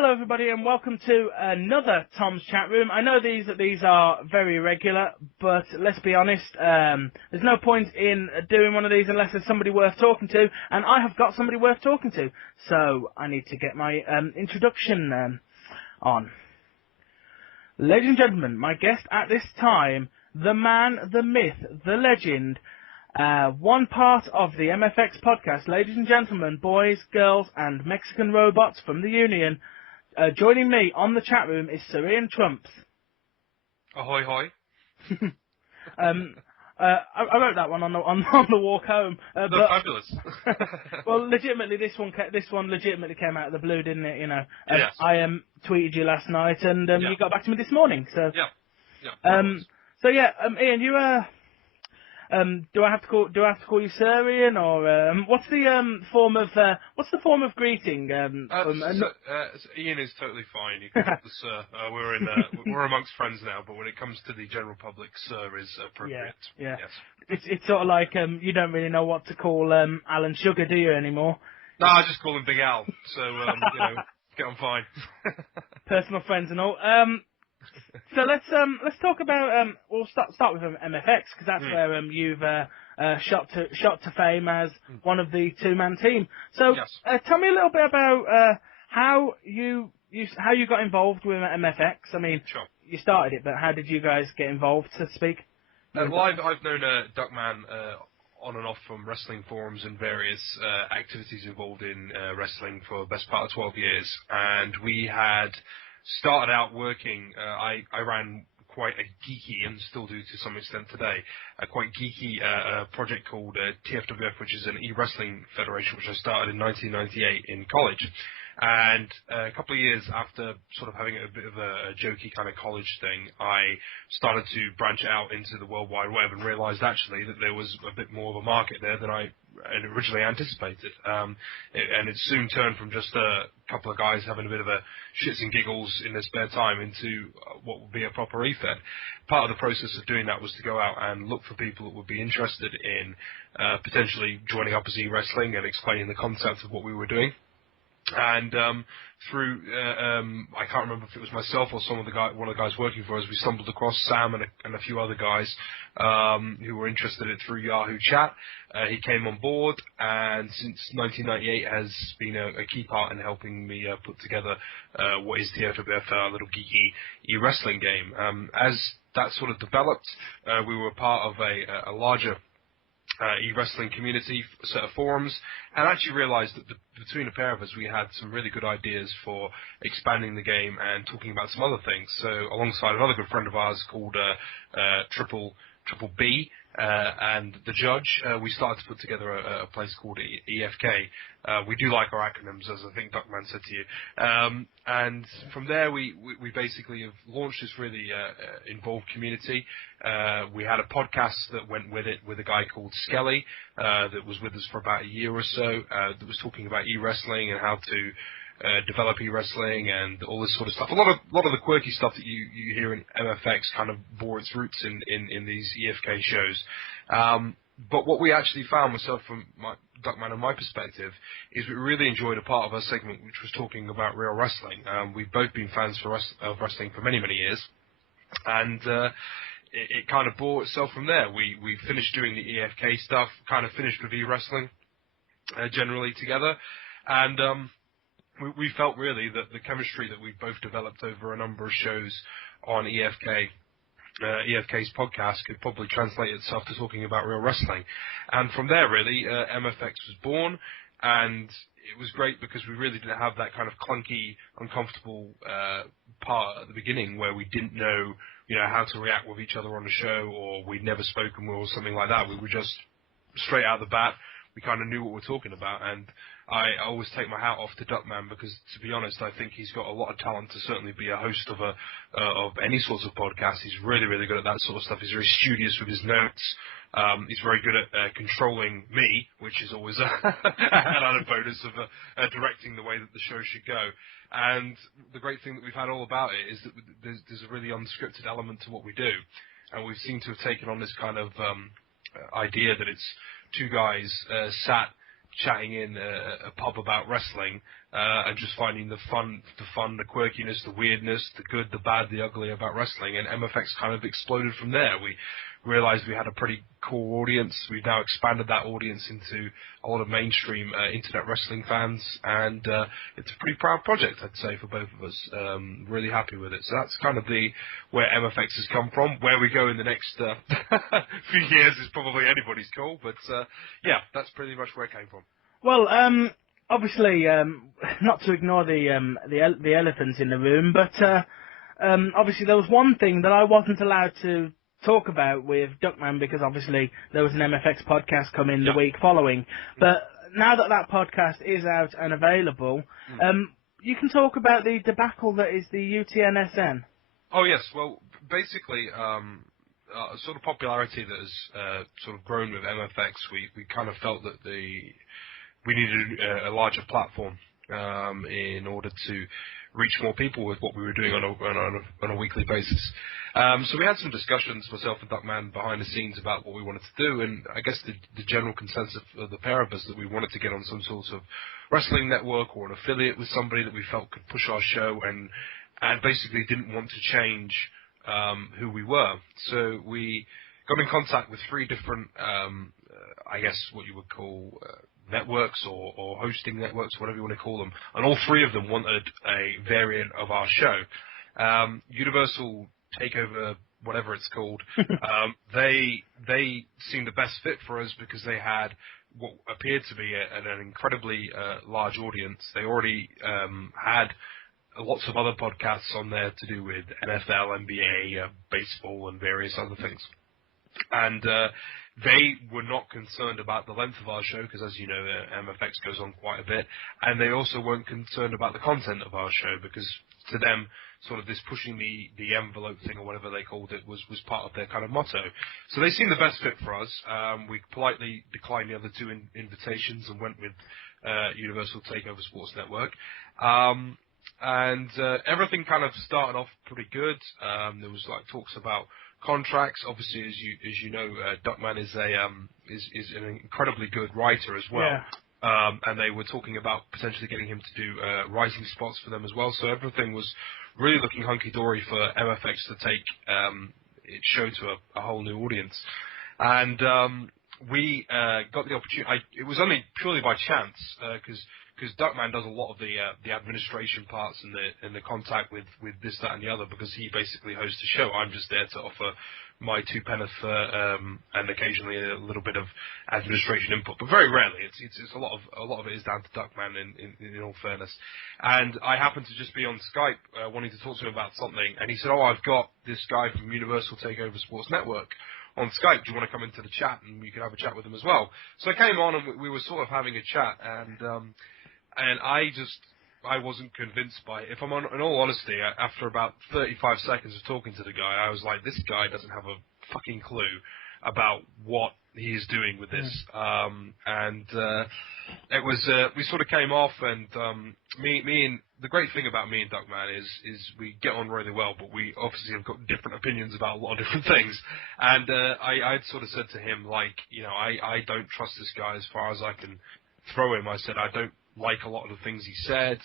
Hello everybody and welcome to another Tom's Chat Room. I know these are very regular, but let's be honest, there's no point in doing one of these unless there's somebody worth talking to, and I have got somebody worth talking to, so I need to get my introduction on. Ladies and gentlemen, my guest at this time, the man, the myth, the legend, one part of the MFX podcast, ladies and gentlemen, boys, girls, and Mexican robots from the Union. Joining me on the chat room is Sir Ian Trumps. Ahoy, hoy. I wrote that one on the walk home. Fabulous. Well, legitimately, this one legitimately came out of the blue, didn't it? You know, Yes. I tweeted you last night, and Yeah. you got back to me this morning. So Yeah. Ian, you do I have to call you Sir Ian, or what's the form of greeting? Ian is totally fine. You can call the sir. We're amongst friends now, but when it comes to the general public, sir is appropriate. Yeah. Yes. It's sort of like you don't really know what to call Alan Sugar, do you anymore? No, I just call him Big Al. So get on fine. Personal friends and all. So let's talk about we'll start with MFX, because that's where you've shot to fame as one of the two-man team. So yes. Tell me a little bit about how you got involved with MFX. I mean, Sure. You started it, but how did you guys get involved, so to speak? Well, I've known Duckman on and off from wrestling forums and various activities involved in wrestling for the best part of 12 years, and we had started out working. I ran quite a geeky, and still do to some extent today, a quite geeky project called TFWF, which is an e-wrestling federation, which I started in 1998 in college. And a couple of years after sort of having a bit of a jokey kind of college thing, I started to branch out into the World Wide Web and realized actually that there was a bit more of a market there than I had originally anticipated. And it soon turned from just a couple of guys having a bit of a shits and giggles in their spare time into what would be a proper e-fed. Part of the process of doing that was to go out and look for people that would be interested in potentially joining up as e-wrestling and explaining the concept of what we were doing. And through, I can't remember if it was myself or one of the guys working for us, we stumbled across Sam and a few other guys who were interested in it through Yahoo Chat. He came on board, and since 1998 has been a key part in helping me put together what is TFWF, a little geeky e-wrestling game. As that sort of developed, we were part of a larger e-wrestling community set of forums, and actually realized that between the pair of us we had some really good ideas for expanding the game and talking about some other things. So alongside another good friend of ours called Triple B and the Judge, we started to put together a place called EFK. We do like our acronyms, as I think Duckman said to you. And from there, we basically have launched this really involved community. We had a podcast that went with it with a guy called Skelly that was with us for about a year or so, that was talking about e-wrestling and how to develop e-wrestling and all this sort of stuff. A lot of the quirky stuff that you hear in MFX kind of bore its roots in these EFK shows. But what we actually found, myself from Duckman and my perspective, is we really enjoyed a part of our segment which was talking about real wrestling. We've both been fans of wrestling for many, many years, and it kind of bore itself from there. We finished doing the EFK stuff, kind of finished with e-wrestling generally together, and we felt really that the chemistry that we've both developed over a number of shows on EFK's podcast could probably translate itself to talking about real wrestling. And from there, really, MFX was born, and it was great because we really didn't have that kind of clunky, uncomfortable part at the beginning where we didn't know, how to react with each other on the show, or we'd never spoken or something like that. We were just straight out of the bat. We kind of knew what we're talking about, and I always take my hat off to Duckman because, to be honest, I think he's got a lot of talent to certainly be a host of any sorts of podcast. He's really, really good at that sort of stuff. He's very studious with his notes. He's very good at controlling me, which is always an added bonus of directing the way that the show should go. And the great thing that we've had all about it is that there's a really unscripted element to what we do, and we seem to have taken on this kind of idea that it's two guys sat chatting in a pub about wrestling and just finding the fun, the quirkiness, the weirdness, the good, the bad, the ugly about wrestling, and MFX kind of exploded from there. We realized we had a pretty cool audience. We've now expanded that audience into a lot of mainstream internet wrestling fans, and it's a pretty proud project, I'd say, for both of us. Really happy with it. So that's kind of where MFX has come from. Where we go in the next few years is probably anybody's call, but yeah, that's pretty much where it came from. Well, obviously, not to ignore the elephants in the room, but obviously there was one thing that I wasn't allowed to talk about with Duckman, because obviously there was an MFX podcast coming the week following. But now that that podcast is out and available, you can talk about the debacle that is the UTNSN. Oh yes, well basically sort of popularity that has sort of grown with MFX, we kind of felt that we needed a larger platform in order to reach more people with what we were doing on a weekly basis. So we had some discussions, myself and Duckman, behind the scenes about what we wanted to do, and I guess the general consensus of the pair of us that we wanted to get on some sort of wrestling network or an affiliate with somebody that we felt could push our show and basically didn't want to change who we were. So we got in contact with 3 different, I guess what you would call networks or hosting networks, whatever you want to call them, and all 3 of them wanted a variant of our show. Universal Takeover, whatever it's called, they seemed the best fit for us because they had what appeared to be an incredibly large audience. They already had lots of other podcasts on there to do with NFL, NBA, baseball, and various other things. And they were not concerned about the length of our show, because as you know, MFX goes on quite a bit, and they also weren't concerned about the content of our show, because to them, sort of this pushing the envelope thing, or whatever they called it, was part of their kind of motto. So they seemed the best fit for us. We politely declined the other 2 invitations and went with Universal Takeover Sports Network. And everything kind of started off pretty good. There was like talks about contracts. Obviously, as you know, Duckman is an incredibly good writer as well. Yeah. And they were talking about potentially getting him to do writing spots for them as well. So everything was really looking hunky-dory for MFX to take its show to a whole new audience. And we got the opportunity. It was only purely by chance, because Duckman does a lot of the administration parts and the contact with this, that, and the other, because he basically hosts the show. I'm just there to offer my 2 pence and occasionally a little bit of administration input, but very rarely. It's a lot of it is down to Duckman in all fairness. And I happened to just be on Skype wanting to talk to him about something, and he said, "Oh, I've got this guy from Universal Takeover Sports Network on Skype. Do you want to come into the chat and we could have a chat with him as well?" So I came on and we were sort of having a chat, and I wasn't convinced by it. If I'm in all honesty, after about 35 seconds of talking to the guy, I was like, this guy doesn't have a fucking clue about what he is doing with this. It was, we sort of came off, and me and the great thing about me and Duckman is we get on really well, but we obviously have got different opinions about a lot of different things. And I'd sort of said to him, like, you know, I don't trust this guy as far as I can throw him. I said, I don't like a lot of the things he said.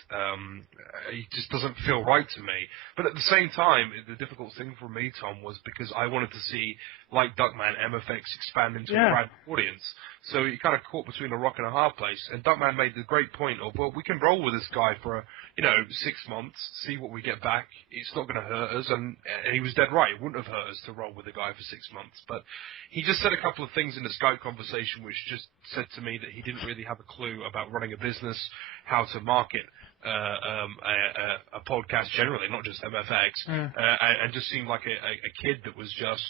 He just doesn't feel right to me. But at the same time, the difficult thing for me, Tom, was because I wanted to see, like Duckman, MFX expand into a brand audience. So he kind of caught between a rock and a hard place. And Duckman made the great point of, well, we can roll with this guy for, 6 months, see what we get back. It's not going to hurt us. And he was dead right. It wouldn't have hurt us to roll with the guy for 6 months. But he just said a couple of things in the Skype conversation which just said to me that he didn't really have a clue about running a business, how to market a podcast generally, not just MFX, and just seemed like a kid that was just,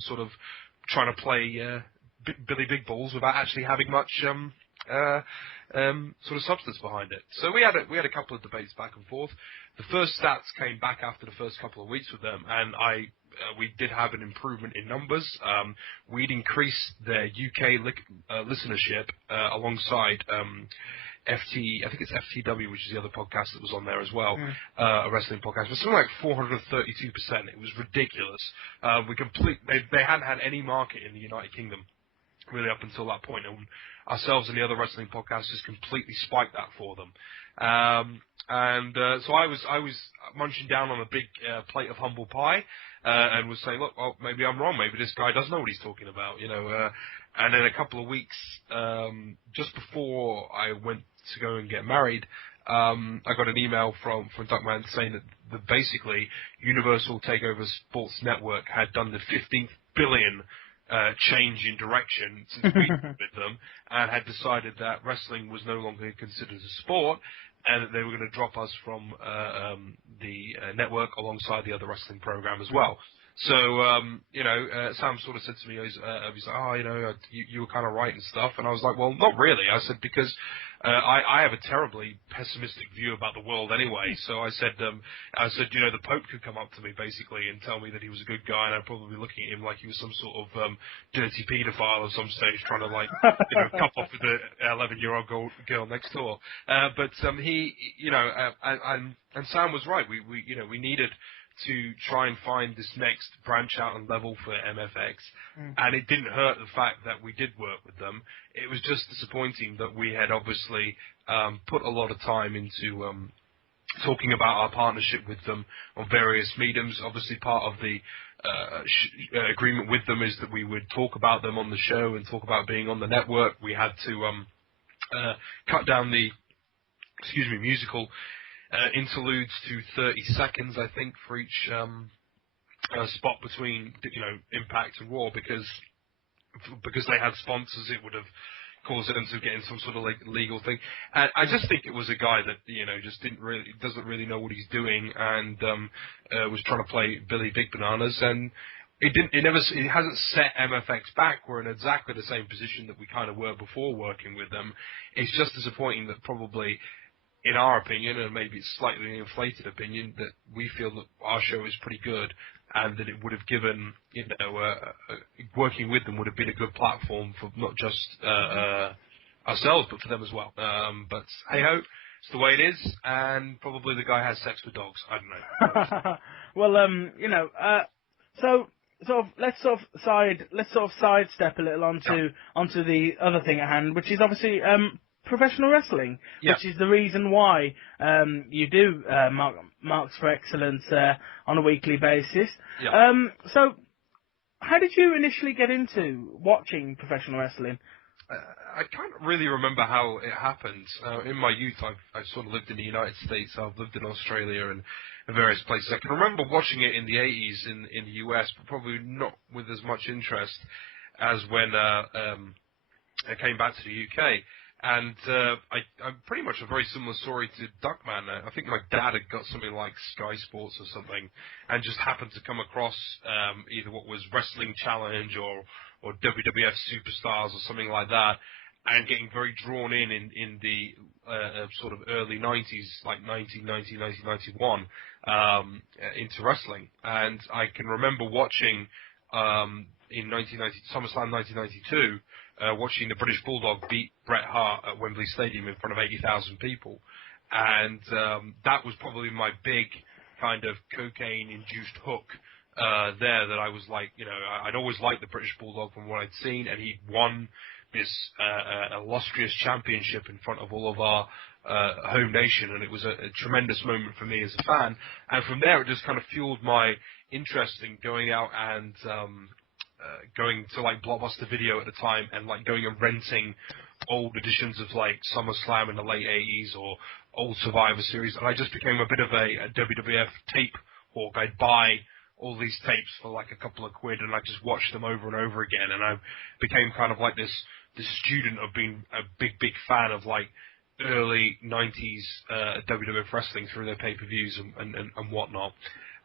sort of trying to play Billy Big Balls without actually having much sort of substance behind it. So we had a couple of debates back and forth. The first stats came back after the first couple of weeks with them, and we did have an improvement in numbers. We'd increased their UK listenership alongside I think it's FTW, which is the other podcast that was on there as well, a wrestling podcast. It was something like 432%. It was ridiculous. They hadn't had any market in the United Kingdom. really up until that point, and ourselves and the other wrestling podcasts just completely spiked that for them. So I was munching down on a big plate of humble pie, and was saying, look, well, maybe I'm wrong. Maybe this guy does know what he's talking about, you know. And then a couple of weeks just before I went to go and get married, I got an email from Duckman saying that basically Universal Takeover Sports Network had done the 15th billion change in direction since we with them, and had decided that wrestling was no longer considered a sport, and that they were going to drop us from the network alongside the other wrestling program as well. So, Sam sort of said to me, he's like, oh, you were kind of right and stuff. And I was like, well, not really. I said, because I have a terribly pessimistic view about the world anyway. So I said, the Pope could come up to me basically and tell me that he was a good guy, and I'd probably be looking at him like he was some sort of dirty paedophile at some stage, trying to cup off with the 11-year-old girl next door. But he, and Sam was right. We needed to try and find this next branch out and level for MFX, and it didn't hurt the fact that we did work with them. It was just disappointing that we had obviously put a lot of time into talking about our partnership with them on various mediums. Obviously, part of the agreement with them is that we would talk about them on the show and talk about being on the network. We had to cut down the musical interludes to 30 seconds, I think, for each spot between Impact and Raw, because they had sponsors, it would have caused them to get in some sort of legal thing. And I just think it was a guy that just doesn't really know what he's doing, and was trying to play Billy Big Bananas, and it hasn't set MFX back. We're in exactly the same position that we kind of were before working with them. It's just disappointing that probably, in our opinion, and maybe it's slightly inflated opinion, that we feel that our show is pretty good, and that it would have given, working with them would have been a good platform for not just ourselves, but for them as well. But hey ho, it's the way it is, and probably the guy has sex with dogs. I don't know. Well, so let's sidestep a little onto the other thing at hand, which is obviously professional wrestling, which is the reason why you do Marks for Excellence on a weekly basis. So how did you initially get into watching professional wrestling? I can't really remember how it happened. In my youth, I've sort of lived in the United States. I've lived in Australia and various places. I can remember watching it in the 80s in the US, but probably not with as much interest as when I came back to the UK. And I'm pretty much a very similar story to Duckman. I think my dad had got something like Sky Sports or something, and just happened to come across either what was Wrestling Challenge or WWF Superstars or something like that, and getting very drawn in the sort of early 90s, like 1990, 1991, into wrestling. And I can remember watching in SummerSlam 1992, watching the British Bulldog beat Bret Hart at Wembley Stadium in front of 80,000 people. And that was probably my big kind of cocaine-induced hook there, that I was like, I'd always liked the British Bulldog from what I'd seen, and he'd won this illustrious championship in front of all of our home nation, and it was a tremendous moment for me as a fan. And from there, it just kind of fueled my interest in going out and going to like Blockbuster Video at the time, and like going and renting old editions of like SummerSlam in the late 80s or old Survivor Series, and I just became a bit of a WWF tape hawk. I'd buy all these tapes for like a couple of quid, and I just watched them over and over again, and I became kind of like this student of being a big fan of like early 90s WWF wrestling through their pay-per-views and whatnot.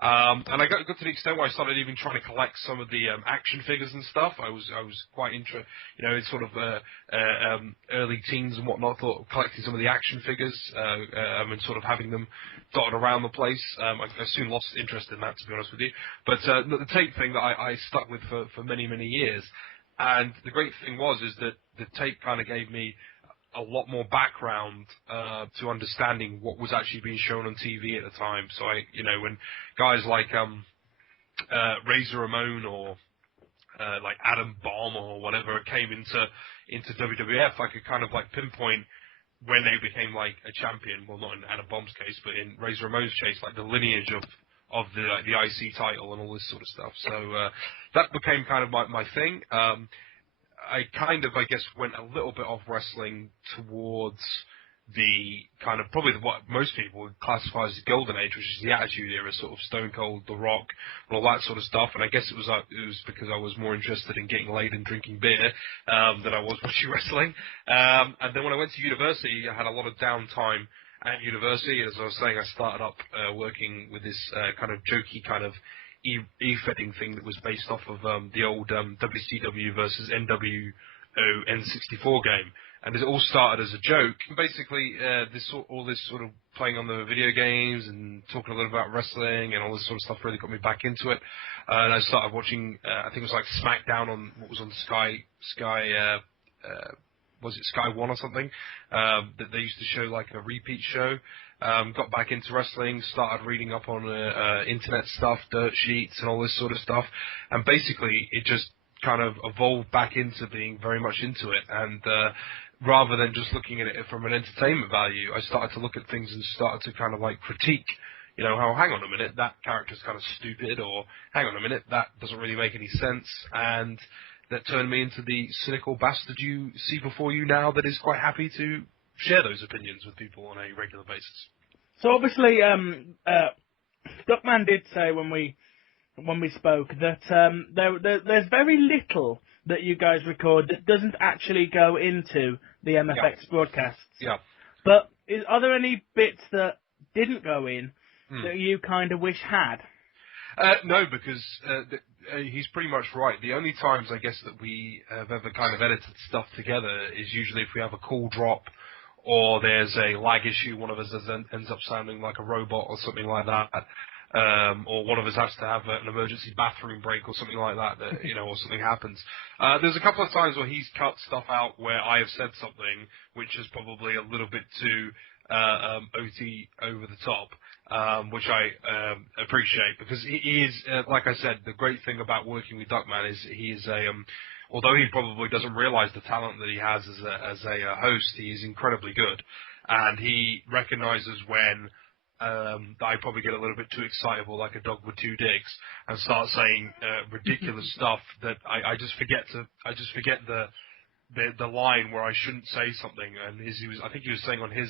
And I got to the extent where I started even trying to collect some of the action figures and stuff. I was quite interested, in sort of early teens and whatnot, collecting some of the action figures and sort of having them dotted around the place. I soon lost interest in that, to be honest with you. But the tape thing that I stuck with for many years. And the great thing is that the tape kind of gave me a lot more background to understanding what was actually being shown on TV at the time. So when guys like Razor Ramon or like Adam Bomb or whatever came into WWF, I could kind of like pinpoint when they became like a champion. Well, not in Adam Bomb's case, but in Razor Ramon's case, like the lineage of the IC title and all this sort of stuff. So that became kind of my thing. I kind of, I guess, went a little bit off wrestling towards the kind of probably what most people would classify as the golden age, which is the Attitude Era, sort of Stone Cold, The Rock, and all that sort of stuff. And I guess it was because I was more interested in getting laid and drinking beer than I was watching wrestling. And then when I went to university, I had a lot of downtime at university. As I was saying, I started up working with this kind of jokey kind of e-fetting thing that was based off of the old WCW versus NWO N64 game. And it all started as a joke. Basically, all this sort of playing on the video games and talking a little about wrestling and all this sort of stuff really got me back into it. And I started watching, I think it was like SmackDown on what was on Sky, was it Sky One or something? That they used to show like a repeat show. Got back into wrestling, started reading up on internet stuff, dirt sheets, and all this sort of stuff. And basically, it just kind of evolved back into being very much into it. And rather than just looking at it from an entertainment value, I started to look at things and started to kind of like critique, you know, how, hang on a minute, that character's kind of stupid, or hang on a minute, that doesn't really make any sense. And that turned me into the cynical bastard you see before you now that is quite happy to share those opinions with people on a regular basis. So obviously, Duckman did say when we spoke that there's very little that you guys record that doesn't actually go into the MFX broadcasts. Yeah. But are there any bits that didn't go in that you kind of wish had? No, because he's pretty much right. The only times, I guess, that we have ever kind of edited stuff together is usually if we have a call drop or there's a lag issue, one of us ends up sounding like a robot or something like that. Or one of us has to have an emergency bathroom break or something like that, you know, or something happens. There's a couple of times where he's cut stuff out where I have said something which is probably a little bit too OT over the top, which I appreciate, because he is, like I said, the great thing about working with Duckman is he is although he probably doesn't realize the talent that he has as a host, he is incredibly good, and he recognizes when I probably get a little bit too excitable, like a dog with two dicks, and start saying ridiculous stuff that I just forget the line where I shouldn't say something. And I think he was saying on his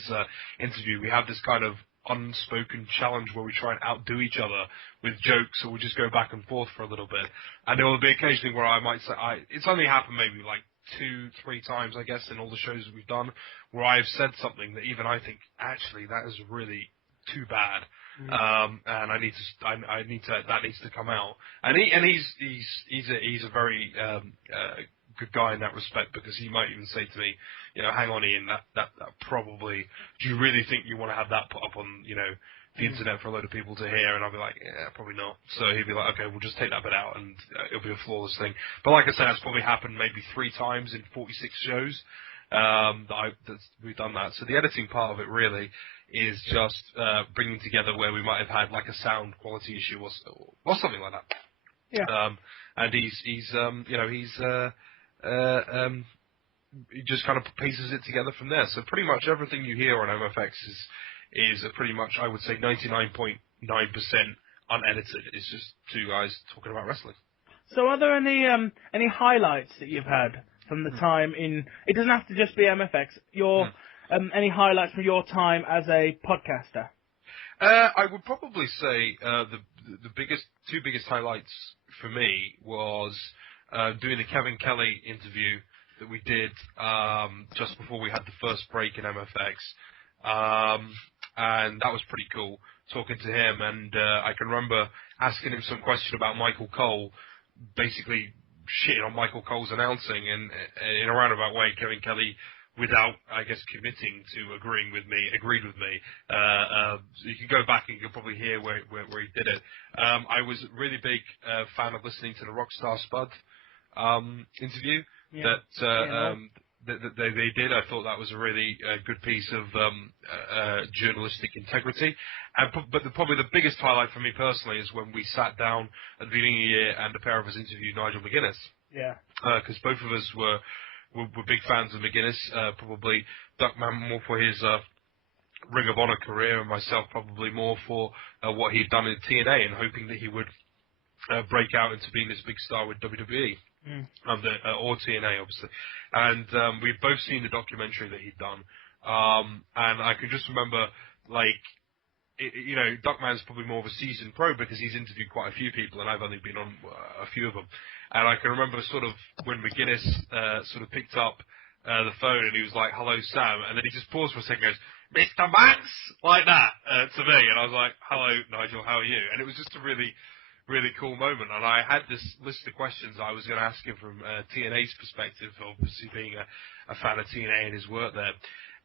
interview, we have this kind of unspoken challenge where we try and outdo each other with jokes, or we just go back and forth for a little bit. And there will be occasionally where I might say, it's only happened maybe like 2-3 times, I guess, in all the shows that we've done, where I've said something that even I think, actually, that is really too bad, and that needs to come out. And he's a very good guy in that respect, because he might even say to me, you know, hang on, Ian, that probably, do you really think you want to have that put up on, you know, the internet for a load of people to hear? And I'll be like, yeah, probably not. So he'd be like, okay, we'll just take that bit out, and it'll be a flawless thing. But like I said, that's probably happened maybe 3 times in 46 shows that we've done that. So the editing part of it really is just bringing together where we might have had like a sound quality issue or something like that. Yeah. And he just kind of pieces it together from there. So pretty much everything you hear on MFX is pretty much, I would say, 99.9% unedited. It's just 2 guys talking about wrestling. So are there any highlights that you've had from the time in? It doesn't have to just be MFX. Any highlights from your time as a podcaster? I would probably say the two biggest highlights for me was doing the Kevin Kelly interview that we did just before we had the first break in MFX, and that was pretty cool, talking to him. And I can remember asking him some question about Michael Cole, basically shitting on Michael Cole's announcing, and in a roundabout way, Kevin Kelly, without, I guess, committing to agreed with me. So you can go back and you can probably hear where he did it. I was a really big fan of listening to the Rockstar Spud interview that they did. I thought that was a really good piece of journalistic integrity. But probably the biggest highlight for me personally is when we sat down at the beginning of the year and a pair of us interviewed Nigel McGuinness. Yeah. Because both of us were big fans of McGuinness. Probably Duckman more for his Ring of Honor career, and myself probably more for what he'd done in TNA, and hoping that he would break out into being this big star with WWE. Or TNA, obviously. And we've both seen the documentary that he'd done. And I can just remember, like, Duckman's probably more of a seasoned pro because he's interviewed quite a few people, and I've only been on a few of them. And I can remember sort of when McGuinness sort of picked up the phone and he was like, "Hello, Sam," and then he just paused for a second and goes, "Mr. Max," like that to me, and I was like, "Hello, Nigel, how are you?" And it was just a really cool moment, and I had this list of questions I was going to ask him from TNA's perspective, obviously being a fan of TNA and his work there.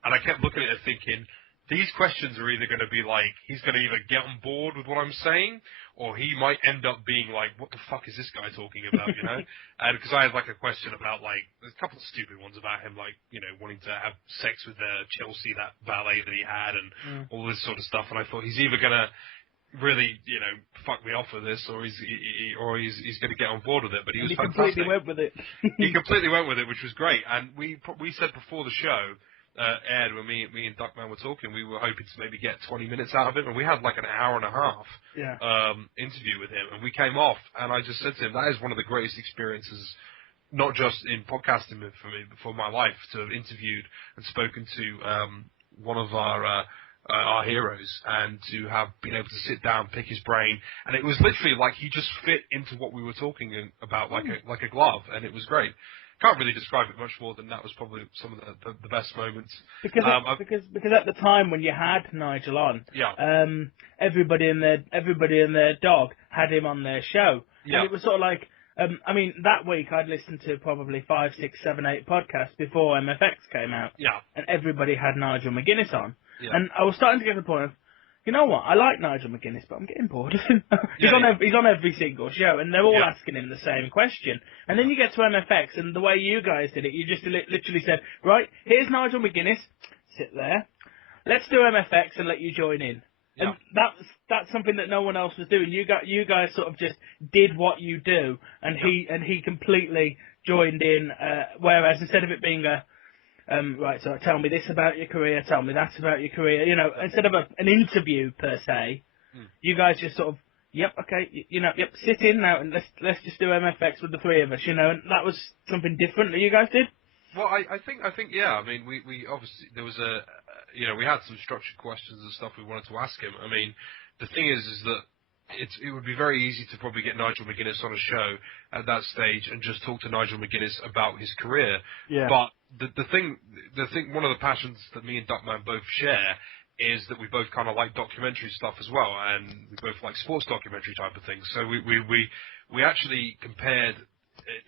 And I kept looking at it thinking, these questions are either going to be like, he's going to either get on board with what I'm saying, or he might end up being like, what the fuck is this guy talking about, you know? And because I had like a question about like, there's a couple of stupid ones about him, like, wanting to have sex with Chelsea, that valet that he had, and all this sort of stuff. And I thought he's either going to really, fuck me off with this, or he's going to get on board with it. But he was fantastic. Completely went with it. He completely went with it, which was great. And we said before the show aired, when me and Duckman were talking, we were hoping to maybe get 20 minutes out of it, and we had like an hour and a half interview with him, and we came off, and I just said to him, that is one of the greatest experiences, not just in podcasting for me, but for my life, to have interviewed and spoken to one of our heroes, and to have been able to sit down, pick his brain, and it was literally like he just fit into what we were talking about like a glove, and it was great. Can't really describe it much more than that was probably some of the best moments. Because at the time when you had Nigel on, everybody and their dog had him on their show, and it was sort of like, that week I'd listened to probably 5, 6, 7, 8 podcasts before MFX came out, and everybody had Nigel McGuinness on, and I was starting to get to the point of, you know what? I like Nigel McGuinness, but I'm getting bored of him. He's on every single show, and they're all asking him the same question. And then you get to MFX, and the way you guys did it, you just literally said, right, here's Nigel McGuinness, sit there. Let's do MFX and let you join in. And that's something that no one else was doing. You guys sort of just did what you do, and he completely joined in. Whereas instead of it being right, so tell me this about your career, tell me that about your career. Instead of an interview per se, you guys just sort of, sit in now and let's just do MFX with the three of us, and that was something different that you guys did. Well, I think, yeah. I mean, we obviously there was we had some structured questions and stuff we wanted to ask him. I mean, the thing is that it would be very easy to probably get Nigel McGuinness on a show at that stage and just talk to Nigel McGuinness about his career. Yeah. But the thing, one of the passions that me and Duckman both share is that we both kind of like documentary stuff as well, and we both like sports documentary type of things. So we actually compared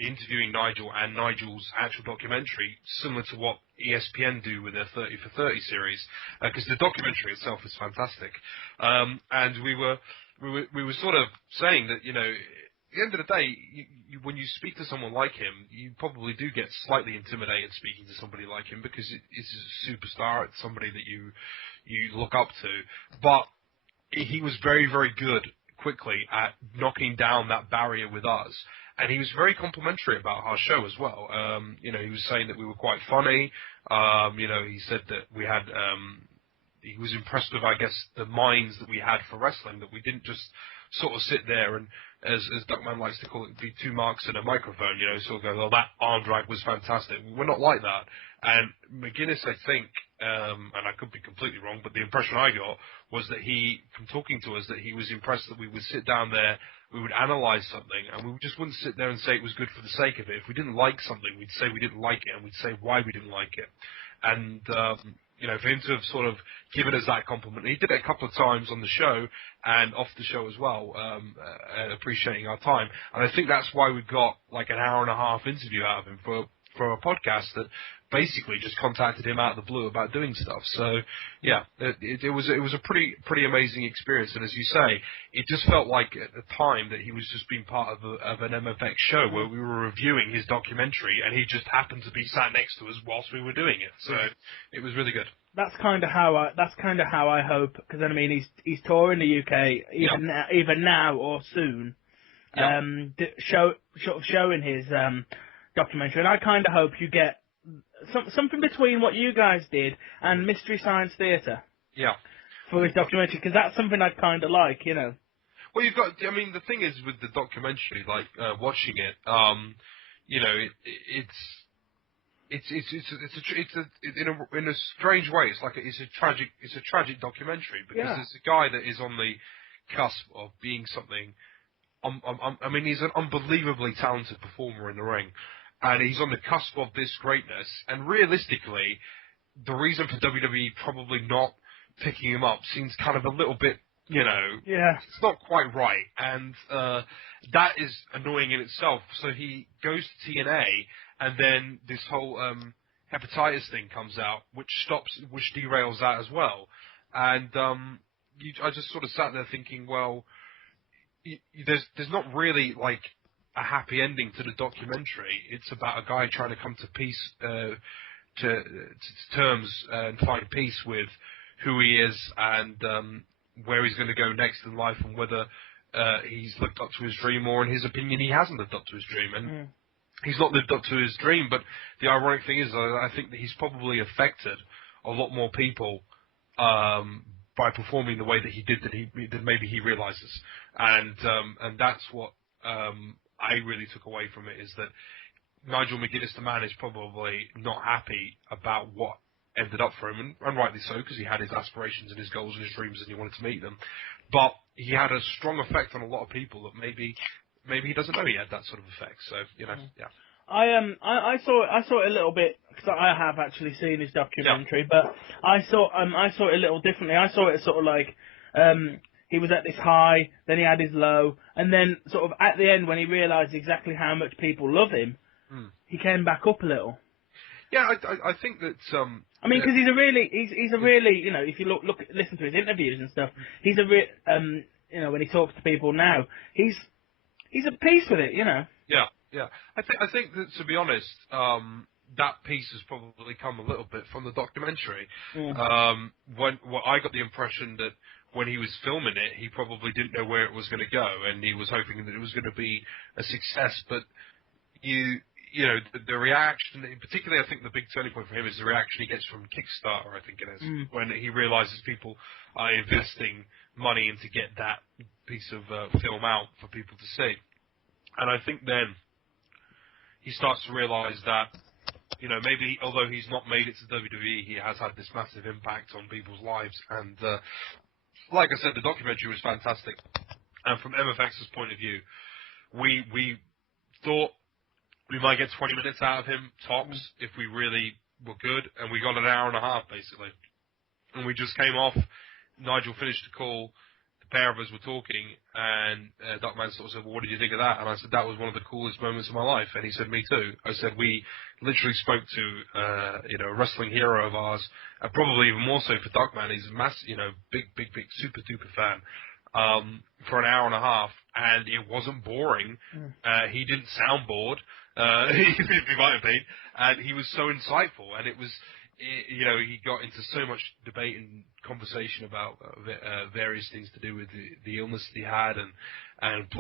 interviewing Nigel and Nigel's actual documentary similar to what ESPN do with their 30 for 30 series, because the documentary itself is fantastic. And we were sort of saying that, at the end of the day, when you speak to someone like him, you probably do get slightly intimidated speaking to somebody like him, because it's a superstar, it's somebody that you look up to. But he was very, very good quickly at knocking down that barrier with us. And he was very complimentary about our show as well. He was saying that we were quite funny. He said that we had... he was impressed with, I guess, the minds that we had for wrestling, that we didn't just sort of sit there and, as Duckman likes to call it, be two marks in a microphone, sort of go, well, that arm drag was fantastic. We're not like that. And McGuinness, I think, and I could be completely wrong, but the impression I got was that from talking to us, that he was impressed that we would sit down there, we would analyse something, and we just wouldn't sit there and say it was good for the sake of it. If we didn't like something, we'd say we didn't like it, and we'd say why we didn't like it. And, for him to have sort of given us that compliment, he did it a couple of times on the show and off the show as well, appreciating our time. And I think that's why we got like an hour and a half interview out of him for a podcast that basically just contacted him out of the blue about doing stuff. So yeah, it was a pretty amazing experience. And as you say, it just felt like at the time that he was just being part of an MFX show where we were reviewing his documentary, and he just happened to be sat next to us whilst we were doing it. So it was really good. That's kind of how I hope, because he's touring the UK either now or soon. Yeah. showing his documentary, and I kind of hope you get something between what you guys did and Mystery Science Theater. Yeah. For his documentary, because that's something I'd kind of like, Well, you've got. I mean, the thing is with the documentary, like watching it, in a strange way. It's a tragic documentary because there's a guy that is on the cusp of being something. I mean, he's an unbelievably talented performer in the ring, and he's on the cusp of this greatness. And realistically, the reason for WWE probably not picking him up seems kind of a little bit, it's not quite right, and that is annoying in itself. So he goes to TNA, and then this whole hepatitis thing comes out, which derails that as well. And I just sort of sat there thinking, well, there's not really like a happy ending to the documentary. It's about a guy trying to come to peace, to terms and find peace with who he is and where he's going to go next in life, and whether he's lived up to his dream, or in his opinion he hasn't lived up to his dream. And he's not lived up to his dream, but the ironic thing is I think that he's probably affected a lot more people by performing the way that he did than maybe he realizes. And that's what I really took away from it, is that Nigel McGuinness, the man, is probably not happy about what ended up for him, and rightly so, because he had his aspirations and his goals and his dreams, and he wanted to meet them. But he had a strong effect on a lot of people that maybe he doesn't know he had that sort of effect. So yeah. I saw it a little bit, because I have actually seen his documentary, but I saw it a little differently. I saw it sort of like he was at this high, then he had his low, and then sort of at the end when he realised exactly how much people love him, he came back up a little. Yeah, I think that. I mean, because he's a really, if you listen to his interviews and stuff, he's a when he talks to people now, he's at peace with it, Yeah. I think that, to be honest, that piece has probably come a little bit from the documentary. I got the impression that when he was filming it, he probably didn't know where it was going to go, and he was hoping that it was going to be a success. But the reaction, particularly, I think the big turning point for him is the reaction he gets from Kickstarter, I think it is, when he realizes people are investing money in to get that piece of film out for people to see. And I think then he starts to realize that, maybe although he's not made it to WWE, he has had this massive impact on people's lives. And like I said, the documentary was fantastic. And from MFX's point of view, we thought we might get 20 minutes out of him, tops, if we really were good, and we got an hour and a half, basically. And we just came off, Nigel finished the call, the pair of us were talking, and Duckman sort of said, well, what did you think of that? And I said, that was one of the coolest moments of my life. And he said, me too. I said, we literally spoke to, a wrestling hero of ours, and probably even more so for Duckman. He's a massive, big, super duper fan. For an hour and a half, and it wasn't boring. He didn't sound bored. He might have been, and he was so insightful, and it was, he got into so much debate and conversation about various things to do with the illness that he had, and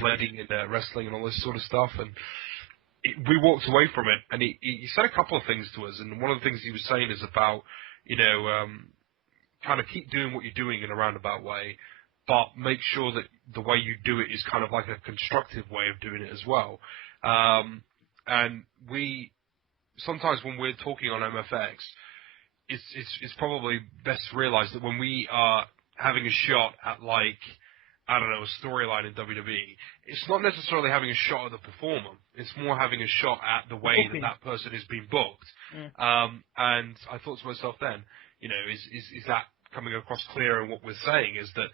bleeding in wrestling and all this sort of stuff, and we walked away from it, and he said a couple of things to us, and one of the things he was saying is about, kind of keep doing what you're doing in a roundabout way, but make sure that the way you do it is kind of like a constructive way of doing it as well. And we sometimes when we're talking on MFX, it's probably best to realise that when we are having a shot at a storyline in WWE, it's not necessarily having a shot at the performer. It's more having a shot at the way that person is being booked. And I thought to myself then, is that coming across clear in what we're saying? Is that,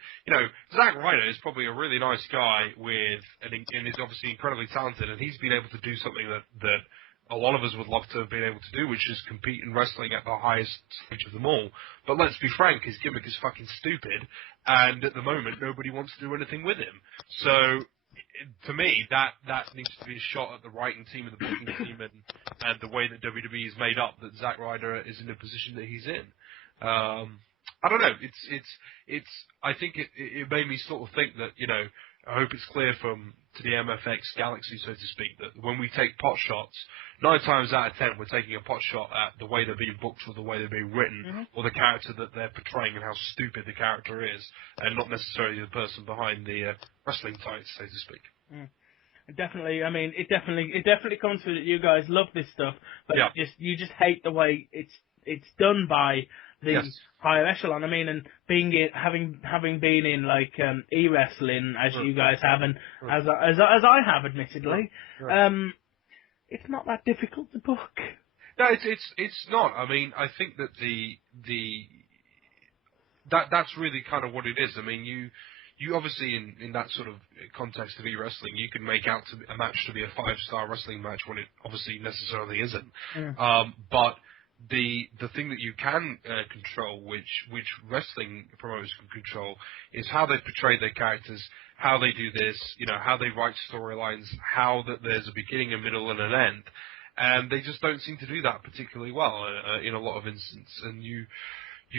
Zack Ryder is probably a really nice guy and is obviously incredibly talented, and he's been able to do something that a lot of us would love to have been able to do, which is compete in wrestling at the highest stage of them all. But let's be frank, his gimmick is fucking stupid, and at the moment nobody wants to do anything with him. So to me, that needs to be a shot at the writing team and the booking team and the way that WWE is made up, that Zack Ryder is in the position that he's in. I don't know. I think it made me sort of think that, I hope it's clear to the MFX galaxy, so to speak, that when we take pot shots, 9 times out of 10 we're taking a pot shot at the way they're being booked or the way they're being written or the character that they're portraying and how stupid the character is, and not necessarily the person behind the wrestling tights, so to speak. Definitely, I mean, it definitely comes through that you guys love this stuff, but you just hate the way it's done by the higher echelon. I mean, and having been in like e-wrestling as you guys have, and as I have, admittedly, it's not that difficult to book. No, it's not. I mean, I think that that's really kind of what it is. I mean, you obviously in that sort of context of e-wrestling, you can make out a match to be a 5-star wrestling match when it obviously necessarily isn't. But the thing that you can control, which wrestling promoters can control, is how they portray their characters, how they do this, how they write storylines, how that there's a beginning, a middle, and an end. And they just don't seem to do that particularly well in a lot of instances. And you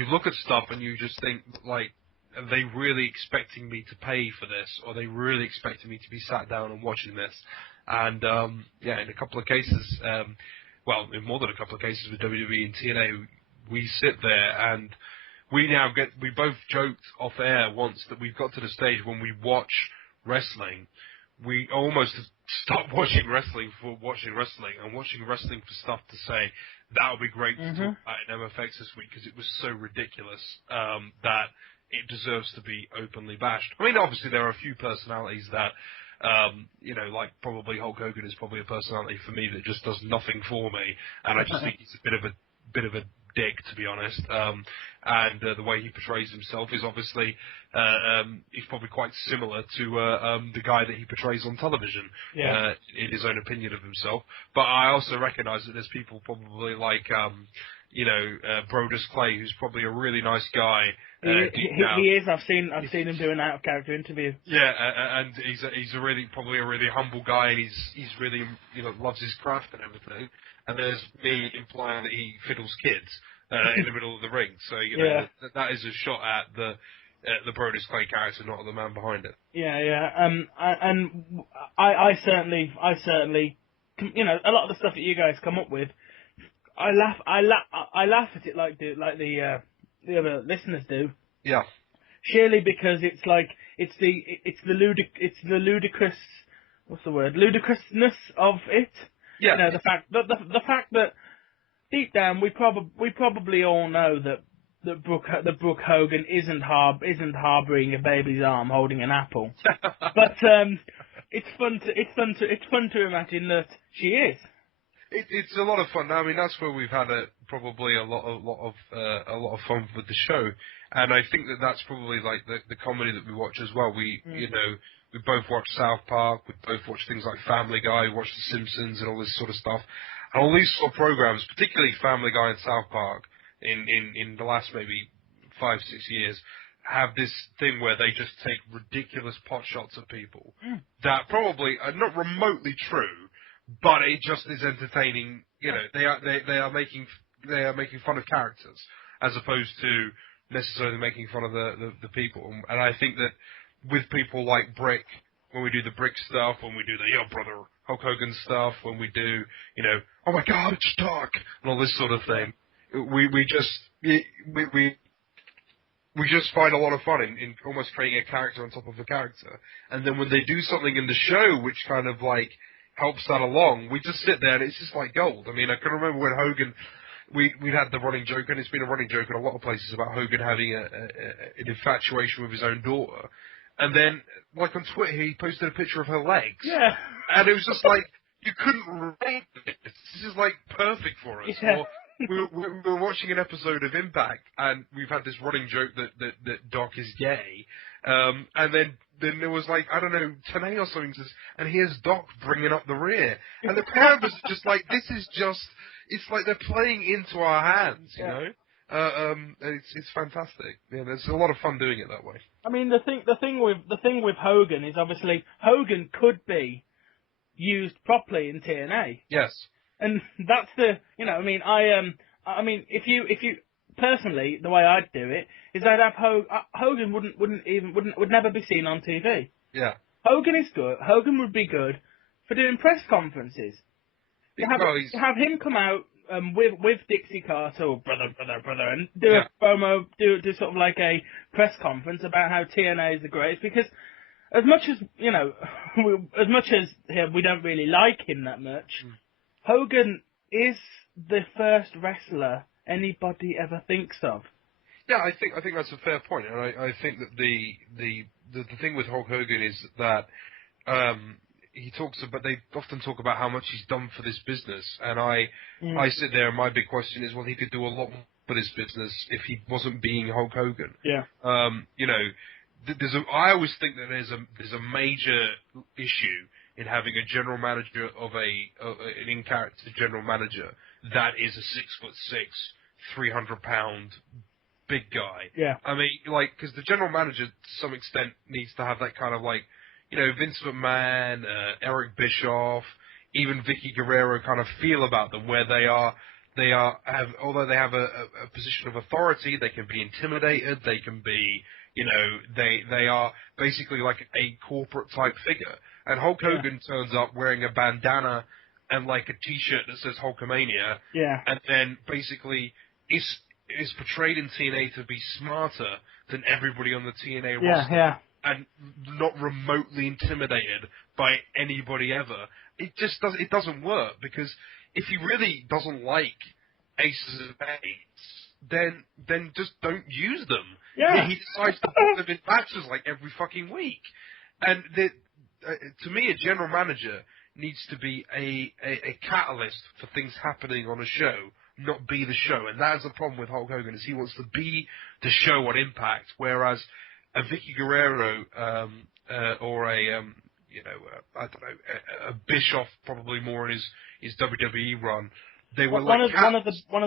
look at stuff and you just think, like, are they really expecting me to pay for this? Or are they really expecting me to be sat down and watching this? And, in a couple of cases, in more than a couple of cases with WWE and TNA, we sit there and we both joked off air once that we've got to the stage when we watch wrestling, we almost stop watching wrestling for watching wrestling and watching wrestling for stuff to say, that would be great to talk about in MFX this week, because it was so ridiculous that it deserves to be openly bashed. I mean, obviously there are a few personalities that, like probably Hulk Hogan is probably a personality for me that just does nothing for me, and I just think he's a bit of a dick, to be honest. And the way he portrays himself is obviously he's probably quite similar to the guy that he portrays on television in his own opinion of himself. But I also recognise that there's people probably like Brodus Clay, who's probably a really nice guy. He is. I've seen him do an out of character interview. Yeah, and he's probably a really humble guy, and he's really loves his craft and everything. And there's me implying that he fiddles kids in the middle of the ring. So that is a shot at the Brodus Clay character, not at the man behind it. And I certainly, a lot of the stuff that you guys come up with, I laugh at it like the other listeners do. Yeah. Surely because it's the ludicrous, what's the word? Ludicrousness of it. Yeah. The fact that deep down we probably all know that Brooke Hogan isn't harboring a baby's arm holding an apple. But it's fun to imagine that she is. It's a lot of fun. I mean, that's where we've had probably a lot of fun with the show, and I think that's probably like the comedy that we watch as well. We both watch South Park, we both watch things like Family Guy, watch The Simpsons, and all this sort of stuff. And all these sort of programs, particularly Family Guy and South Park, in the last maybe 5-6 years, have this thing where they just take ridiculous pot shots at people that probably are not remotely true. But it just is entertaining. They are making fun of characters as opposed to necessarily making fun of the people. And I think that with people like Brick, when we do the Brick stuff, when we do the Brother Hulk Hogan stuff, when we do oh my God, it's dark, and all this sort of thing, we just find a lot of fun in almost creating a character on top of a character. And then when they do something in the show which kind of like helps that along, we just sit there and it's just like gold. I mean, I can remember when Hogan, we'd had the running joke, and it's been a running joke in a lot of places about Hogan having an infatuation with his own daughter. And then, like on Twitter, he posted a picture of her legs. Yeah. And it was just like, you couldn't rate this. This is like perfect for us. Yeah. We were watching an episode of Impact, and we've had this running joke that Doc is gay. And then there was like, I don't know, Tenay or something says, and here's Doc bringing up the rear. And the crowd was just like, this is just, it's like they're playing into our hands, you know? It's fantastic. Yeah, there's a lot of fun doing it that way. I mean, the thing with Hogan is obviously Hogan could be used properly in TNA. Yes. And that's I mean, if you personally, the way I'd do it is I'd have Hogan would never be seen on TV. Yeah. Hogan is good. Hogan would be good for doing press conferences. You have him come out with Dixie Carter, or brother, and do a promo, do sort of like a press conference about how TNA is the greatest. Because as much as we don't really like him that much, Hogan is the first wrestler anybody ever thinks of. Yeah, I think that's a fair point, and I think that the thing with Hulk Hogan is that they often talk about how much he's done for this business, and I sit there and my big question is, well, he could do a lot more for this business if he wasn't being Hulk Hogan. Yeah. I always think that there's a major issue in having a general manager of an in-character general manager that is a 6'6", 300-pound big guy. Yeah. I mean, because the general manager to some extent needs to have that kind of Vince McMahon, Eric Bischoff, even Vicky Guerrero kind of feel about them, where although they have a position of authority, they can be intimidated, they can be, they are basically like a corporate type figure. And Hulk Hogan turns up wearing a bandana and like a t-shirt that says Hulkamania, and then basically is portrayed in TNA to be smarter than everybody on the TNA roster. And not remotely intimidated by anybody ever. It doesn't work, because if he really doesn't like Aces and Eights, then just don't use them. Yeah. He decides to put them in matches like every fucking week. And to me, a general manager needs to be a catalyst for things happening on a show, not be the show. And that is the problem with Hulk Hogan, is he wants to be the show on Impact, whereas a Vicky Guerrero or I don't know, a Bischoff, probably more in his WWE run. They were one of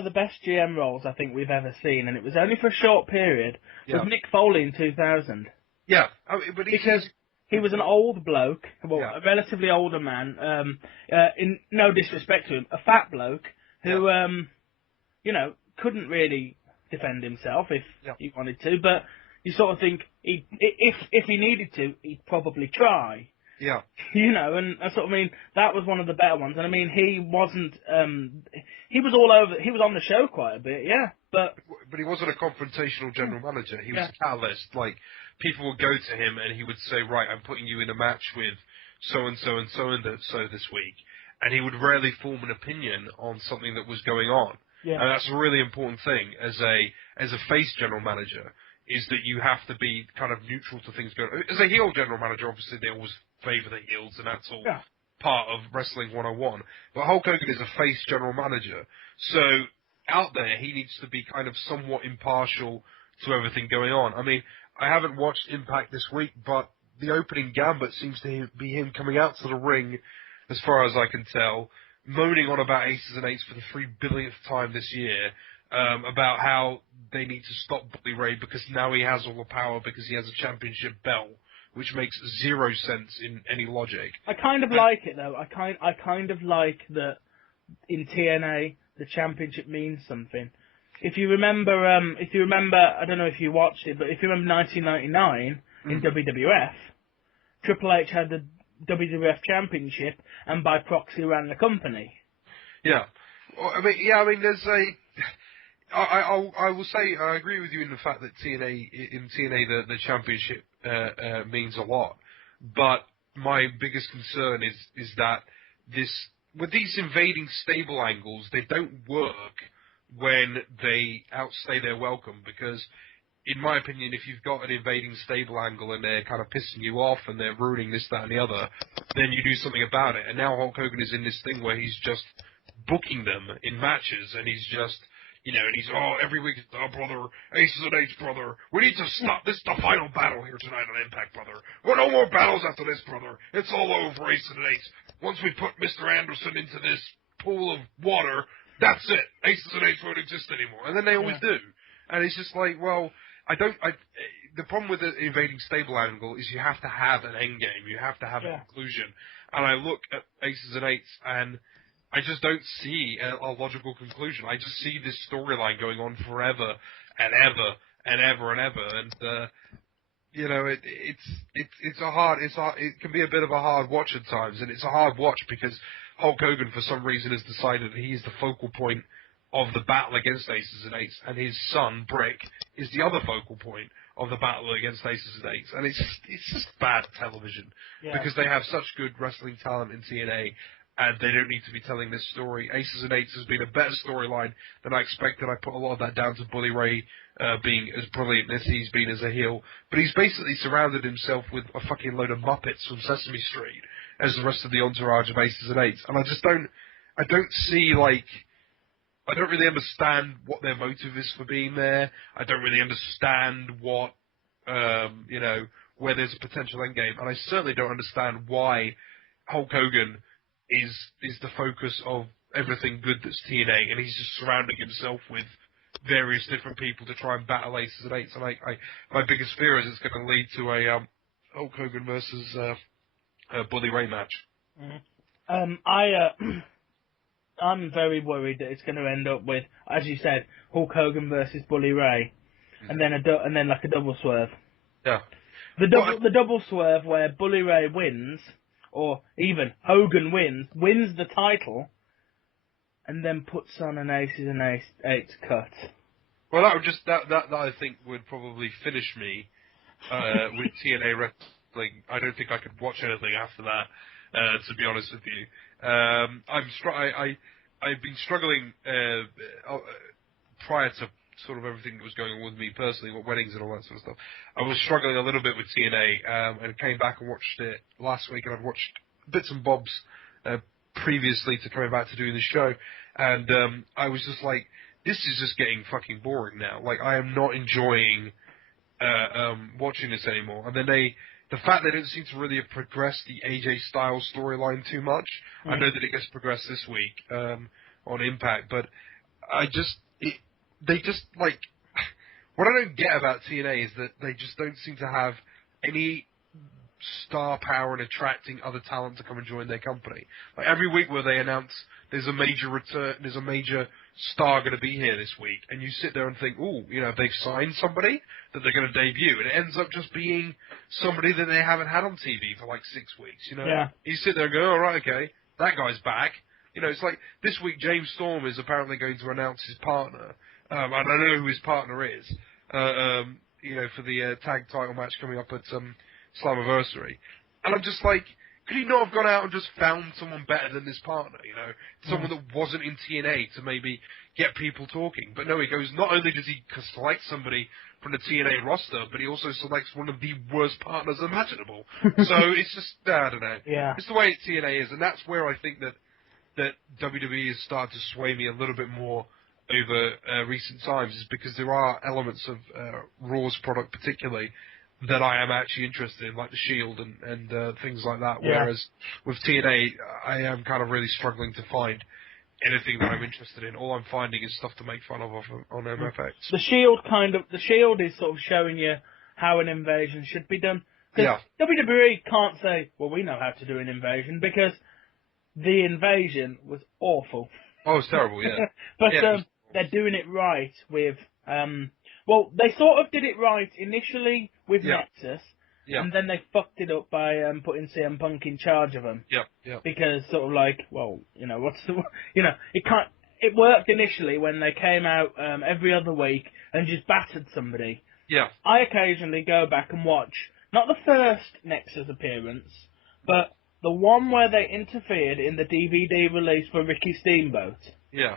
the best GM roles I think we've ever seen, and it was only for a short period. Was Mick Foley in 2000? Yeah, because he was an old bloke, a relatively older man. In no disrespect to him, a fat bloke who couldn't really defend himself if he wanted to, but you sort of think if he needed to, he'd probably try. Yeah. And I sort of mean, that was one of the better ones. And I mean, he wasn't, he was all over, he was on the show quite a bit, but he wasn't a confrontational general manager. He was a catalyst. Like, people would go to him and he would say, right, I'm putting you in a match with so-and-so and so-and-so this week. And he would rarely form an opinion on something that was going on. Yeah. And that's a really important thing as a face general manager, is that you have to be kind of neutral to things going on. As a heel general manager, obviously they always favour the heels, and that's all part of Wrestling 101. But Hulk Hogan is a face general manager. So out there, he needs to be kind of somewhat impartial to everything going on. I mean, I haven't watched Impact this week, but the opening gambit seems to be him coming out to the ring, as far as I can tell, moaning on about Aces and Eights for the 3 billionth time this year, about how they need to stop Bully Ray because now he has all the power because he has a championship belt, which makes zero sense in any logic. I kind of like it though. I kind of like that in TNA the championship means something. If you remember, I don't know if you watched it, but if you remember 1999 in WWF, Triple H had the WWF Championship and by proxy ran the company. Yeah, I mean, there's I will say I agree with you in the fact that in TNA the championship means a lot, but my biggest concern is that with these invading stable angles, they don't work when they outstay their welcome, because in my opinion, if you've got an invading stable angle and they're kind of pissing you off and they're ruining this, that, and the other, then you do something about it. And now Hulk Hogan is in this thing where he's just booking them in matches, and he's just, and he's, every week, brother, Aces and Eights, brother, we need to stop, this is the final battle here tonight on Impact, brother. Well, no more battles after this, brother. It's all over, Aces and Eights. Once we put Mr. Anderson into this pool of water, that's it. Aces and Eights won't exist anymore. And then they always do. And it's just like, well, the problem with the invading stable angle is you have to have an end game. You have to have a conclusion. And I look at Aces and Eights, and I just don't see a logical conclusion. I just see this storyline going on forever and ever and ever and ever. And you know, it can be a bit of a hard watch at times, and it's a hard watch because Hulk Hogan, for some reason, has decided that he's the focal point of the battle against Aces and Eights, and his son Brick is the other focal point of the battle against Aces and Eights, and it's just bad television because they have such good wrestling talent in TNA. And they don't need to be telling this story. Aces and Eights has been a better storyline than I expected. I put a lot of that down to Bully Ray being as brilliant as he's been as a heel. But he's basically surrounded himself with a fucking load of Muppets from Sesame Street as the rest of the entourage of Aces and Eights. And I don't see, like, I don't really understand what their motive is for being there. I don't really understand what, you know, where there's a potential endgame. And I certainly don't understand why Hulk Hogan is the focus of everything good that's TNA, and he's just surrounding himself with various different people to try and battle Aces and Eights. And my biggest fear is it's going to lead to a Hulk Hogan versus Bully Ray match. I'm very worried that it's going to end up with, as you said, Hulk Hogan versus Bully Ray, and then like a double swerve. Yeah. The double swerve where Bully Ray wins, or even Hogan wins the title, and then puts on an Aces and Eights cut. Well, that would just that I think would probably finish me with TNA wrestling. I don't think I could watch anything after that. To be honest with you, I've been struggling prior to sort of everything that was going on with me personally, what weddings and all that sort of stuff. I was struggling a little bit with TNA, and came back and watched it last week, and I've watched bits and bobs previously to coming back to doing the show, and I was just like, this is just getting fucking boring now. Like, I am not enjoying watching this anymore. And then the fact they don't seem to really have progressed the AJ Styles storyline too much. I know that it gets progressed this week on Impact, but they just, like, what I don't get about TNA is that they just don't seem to have any star power in attracting other talent to come and join their company. Like, every week where they announce there's a major return, there's a major star going to be here this week, and you sit there and think, ooh, you know, they've signed somebody that they're going to debut, and it ends up just being somebody that they haven't had on TV for like 6 weeks, you know? Yeah. You sit there and go, all right, okay, that guy's back. You know, it's like, this week James Storm is apparently going to announce his partner. I don't know who his partner is, you know, for the tag title match coming up at Slammiversary. And I'm just like, could he not have gone out and just found someone better than this partner, you know? Someone that wasn't in TNA to maybe get people talking. But no, he goes, not only does he select somebody from the TNA roster, but he also selects one of the worst partners imaginable. So it's just, I don't know. Yeah. It's the way TNA is, and that's where I think that WWE has started to sway me a little bit more over recent times, is because there are elements of Raw's product particularly that I am actually interested in, like the Shield and things like that, whereas with TNA, I am kind of really struggling to find anything that I'm interested in. All I'm finding is stuff to make fun of on MFX. The Shield is sort of showing you how an invasion should be done. Because WWE can't say, well, we know how to do an invasion, because the invasion was awful. Oh, it's terrible, yeah. But they're doing it right with... well, they sort of did it right initially with Nexus, and then they fucked it up by putting CM Punk in charge of them. Because sort of like, well, you know, what's the... You know, it worked initially when they came out every other week and just battered somebody. Yeah. I occasionally go back and watch, not the first Nexus appearance, but the one where they interfered in the DVD release for Ricky Steamboat. Yeah.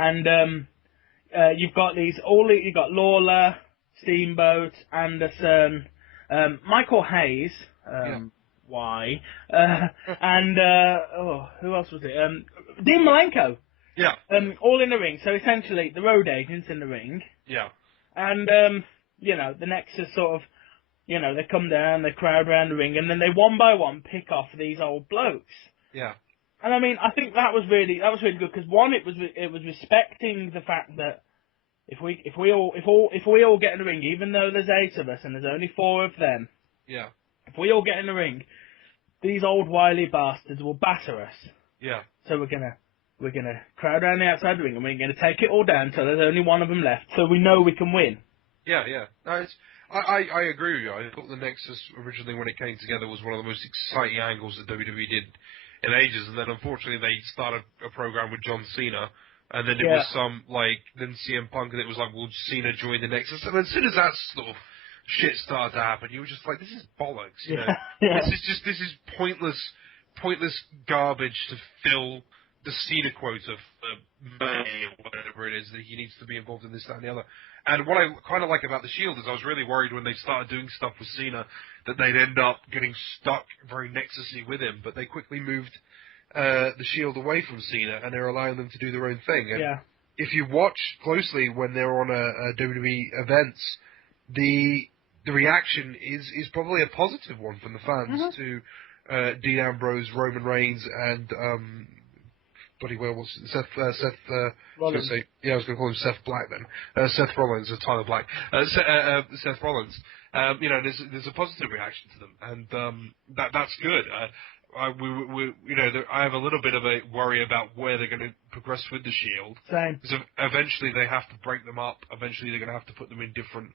And you've got you've got Lawler, Steamboat, Anderson, Michael Hayes, why? And who else was it? Dean Malenko. Yeah. All in the ring. So essentially, the road agents in the ring. Yeah. And you know, the Nexus sort of, you know, they come down, they crowd around the ring, and then they one by one pick off these old blokes. Yeah. And I mean, I think that was really good, because one, it was respecting the fact that if we all get in the ring, even though there's 8 of us and there's only 4 of them, if we all get in the ring, these old wily bastards will batter us. Yeah. So we're gonna crowd around the outside ring, and we're gonna take it all down till there's only one of them left, so we know we can win. Yeah, yeah. No, I agree with you. I thought the Nexus originally, when it came together, was one of the most exciting angles that WWE did in ages, and then unfortunately they started a program with John Cena, and then it was then CM Punk, and it was like, will Cena join the Nexus? And as soon as that sort of shit started to happen, you were just like, this is bollocks, you know? This is pointless garbage to fill the Cena quota for May or whatever it is, that he needs to be involved in this, that, and the other. And what I kind of like about the Shield is I was really worried when they started doing stuff with Cena that they'd end up getting stuck very Nexus-y with him, but they quickly moved the Shield away from Cena, and they're allowing them to do their own thing. And if you watch closely when they're on a WWE events, the reaction is probably a positive one from the fans to Dean Ambrose, Roman Reigns, and Seth Rollins. I was going to call him Seth Black then. Seth Rollins or Tyler Black. Seth Rollins. There's a positive reaction to them, and that's good. I have a little bit of a worry about where they're going to progress with the Shield. Same. Because eventually they have to break them up. Eventually they're going to have to put them in different,